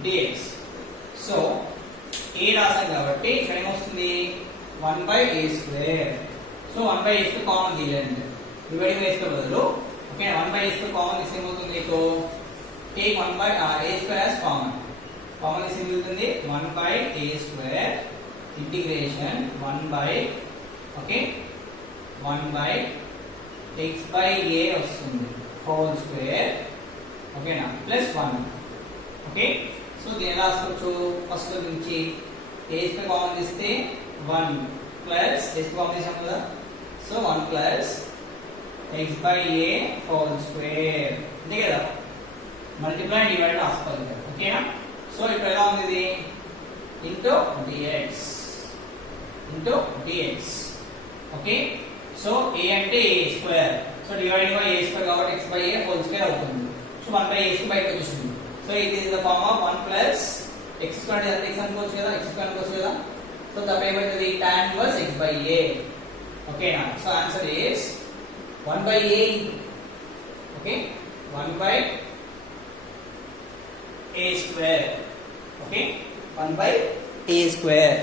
dx సో a రాసాం కాబట్టి ఇక్కడ ఏమొస్తుంది 1 by a square so 1 by a square common తీయండి డివైడింగ్ బై a బదులు ఓకే 1 by a square కామన్ తీస్తే ఏమవుతుంది మీకు take 1 by a square as common తీస్తే మిగులుతుంది 1 by a square integration 1 by okay 1 by x by a వస్తుంది whole square ఓకేనా ప్లస్ 1 okay so దీని ఎలా రాసుకోవచ్చు ఫస్ట్ నుంచి a స్క్వేర్ కామన్ తీస్తే 1 ప్లస్ a కామన్ తీసాం కదా సో 1 plus x by a whole square అంతే కదా మల్టిప్లై డివైడ్ రాసుకోవాలి ఓకేనా సో ఇప్పుడు ఎలా ఉంది ఇది into dx okay so a అంటే a square so dividing by a square కాబట్టి x by a whole square అవుతుంది సో 1 by a స్క్వేర్ బయటకు వచ్చేసింది so it is the form of 1 plus x square అంటే x అనుకోవచ్చు కదా x స్క్వేర్ అనుకోవచ్చు కదా సో తప్ప ఏమవుతుంది tan inverse x by a ఓకేనా so answer is 1 by a okay 1 by a square okay 1 by a square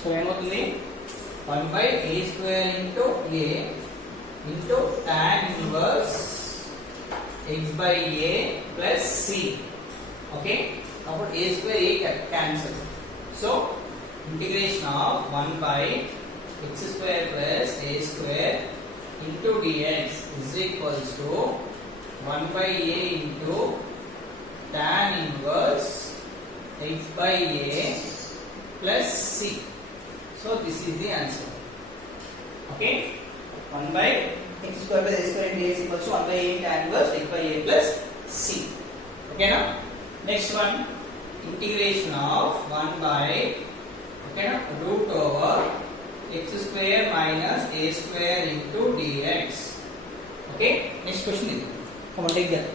so ఏమవుతుంది 1 by a square into a into tan inverse x by a plus c okay about a square a cancel so integration of 1 by x square plus a square into dx is equals to 1 by a into tan inverse x by a plus c. So this is the answer. Okay, 1 by x square plus a square into dx equals to 1 by a tan inverse x by a plus c. Okay now, next one integration of 1 by okay now root over x square minus a square into dx. Okay, next question is come on take that.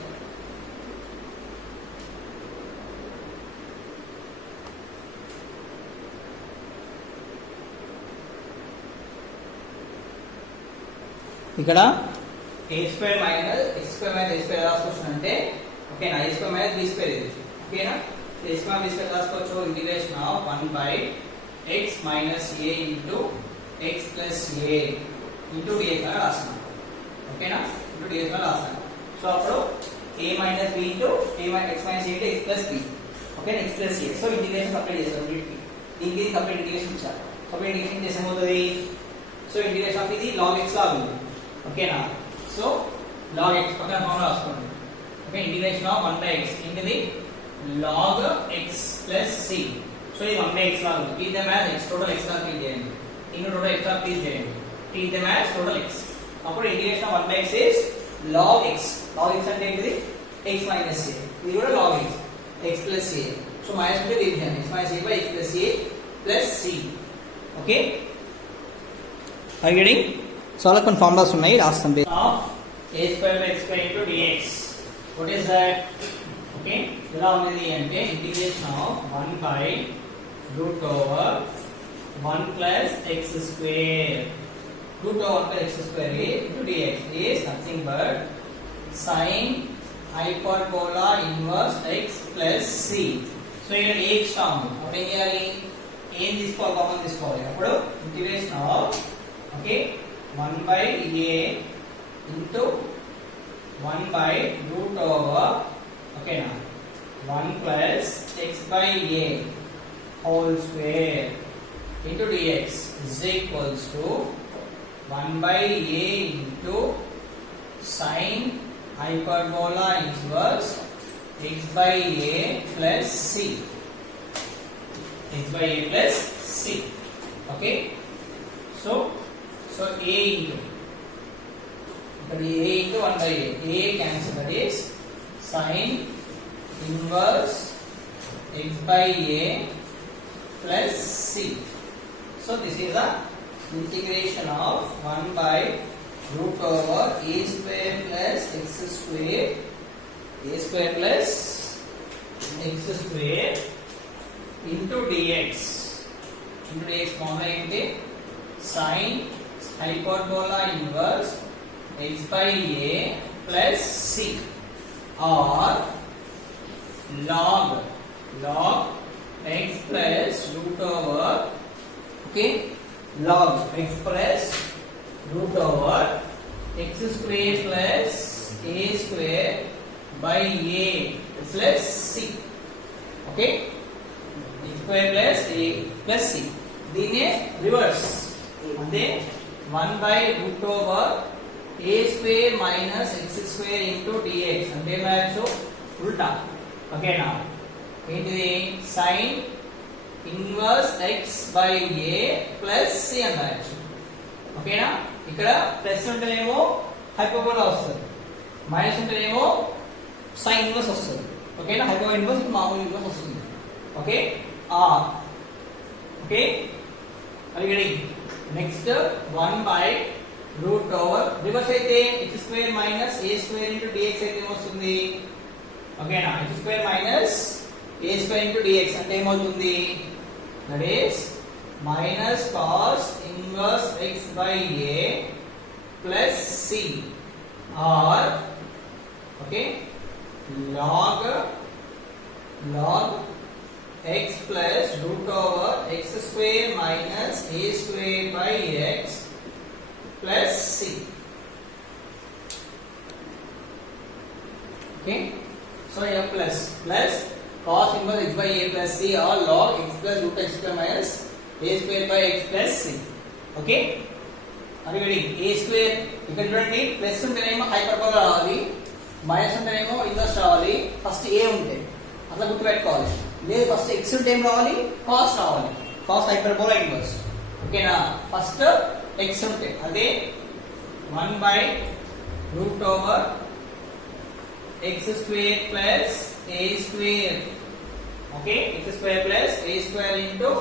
ఇక్కడ a square minus x square minus a square రాసుకోవచ్చు అంటే ఓకేనా a square minus b square ఇది ఓకేనా a square b square రాసుకోవచ్చు integration of 1 by x minus a into x plus a into dx అని రాస్తాం ఓకేనా ఇంటూ dx అని రాస్తాం సో అప్పుడు a minus b into x minus a into x plus b ఓకేనా x plus a so integration separate చేస్తాం దీనికి separate integration ఇచ్చారు సపరేట్ ఇంటిగ్రేషన్ చేస్తే ఏమవుతుంది సో ఇంటిగ్రేషన్ ఆఫ్ ఇది log x లాగా ఉంది ఓకేనా సో log x పక్కన ఫార్ములా రాసుకోండి okay integration of 1 by x ఏంటిది log x plus c so ఇది 1 బై x లాగా ఉంది treat them as x total x లా ట్రీట్ చేయండి ఇన్ టోటల్ x లా ట్రీట్ చేయండి treat them as total x అప్పుడు integration of 1 by x is log x అంటే ఏంటిది x మైనస్ a ఇది కూడా log x plus a so minus అంటే division x minus a by x plus a plus c okay are getting so అలా కొన్ని formulas ఉన్నాయి రాస్తాం a square by x square into dx what is that okay ఎలా ఉంది అంటే integration of 1 by root over 1 plus x square root over 1 plus x square into dx is nothing but sin hyperbola inverse x plus c so ఇక్కడ a extra ఉంది అప్పుడు ఏం చేయాలి ఏం తీసుకోవాలి కామన్ తీసుకోవాలి అప్పుడు integration of okay 1 by a into 1 by root over okay now 1 plus x by a whole square into dx is equals to 1 by a into sin hyperbola inverse x by a plus c x by a plus c okay so a into ఇక్కడ a into 1 by a cancel, that is sin inverse x by a plus c. So this is the integration of 1 by root over a square plus x square, a square plus x square into dx. Into dx formula ఏంటి? sin hyperbola inverse x by a plus c, or log x plus root over, okay, log x plus root over x square plus a square by a plus c. Okay, x square plus a plus c. దీన్ని రివర్స్ అంటే 1 by root over a square minus x square into dx అంటే మ్యాచ్ ఉల్టా. ఓకేనా? ఏంటిది? sin inverse x by a plus c అని రాయొచ్చు. ఓకేనా? ఇక్కడ ప్లస్ ఉంటేనేమో హైపర్బోలా వస్తుంది, మైనస్ ఉంటేనేమో sin ఇన్వర్స్ వస్తుంది. ఓకేనా? హైపర్బోలా ఇన్వర్స్ మామూలు ఇన్వర్స్ వస్తుంది. Okay, are. Okay, are you getting? Next 1 by root over reverse అయితే x square minus a square into dx అయితే ఏమొస్తుంది? ఓకేనా? x square minus a square into dx అంటే ఏమవుతుంది? that is minus cos inverse x by a plus c, or okay, log x plus root over x square minus a square by x plus c. Okay, so here plus cos inverse x by a plus c, or log x plus root x square minus a square by x plus c. Okay, are you ready? a square ఇక్కడ చూడండి, ప్లస్ ఉంటేనేమో హైపర్బోలా రావాలి, మైనస్ ఉంటేనేమో ఇన్వర్స్ రావాలి. First a ఉంటే అట్లా గుర్తుపెట్టుకోవాలి. లేదు ఫస్ట్ x ఉంటే ఏం రావాలి? cos రావాలి, cos హైపర్బోలా ఇన్వర్స్. ఓకేనా? ఫస్ట్ x ఉంటే అదే 1 by root over x square plus a square. Okay, x square plus a square into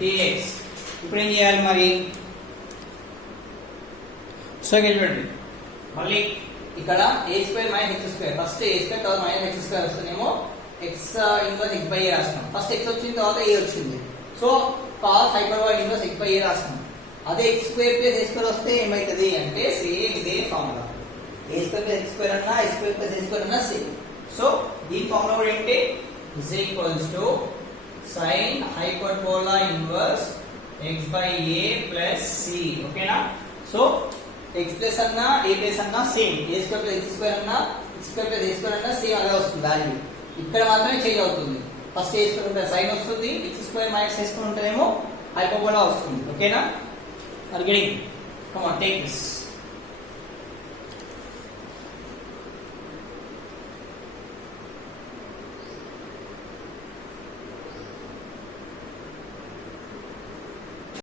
dx. ఇప్పుడు ఏం చేయాలి మరి? సో ఇక్కడ చూడండి, మళ్ళీ ఇక్కడ a square minus x square, first a square తర్వాత మైనస్ x square వస్తుందేమో x inverse x by a రాస్తాం. ఫస్ట్ x వచ్చింది, తర్వాత a వచ్చింది. So cos hyperbola inverse x by a రాస్తాం. అదే x square plus a square వస్తే ఏమైతది అంటే సేమ్ ఇదే formula. a square plus x square అన్నా a square plus a square అన్నా సేమ్. సో ఈ ఫార్ములా కూడా ఏంటి? is equals to sin hyperbola inverse x by a plus c. ఓకేనా? సో x ప్లస్ అన్నా a ప్లస్ అన్నా same, a square plus x square అన్నా x square plus a square అన్నా సేమ్ అదే వస్తుంది వాల్యూ. ఇక్కడ మాత్రమే చేంజ్ అవుతుంది. ఫస్ట్ a square ఉంటే sin వస్తుంది, x square minus a square ఉంటేనేమో హైపర్బోలా వస్తుంది. ఓకేనా? are you getting? Come on, take this.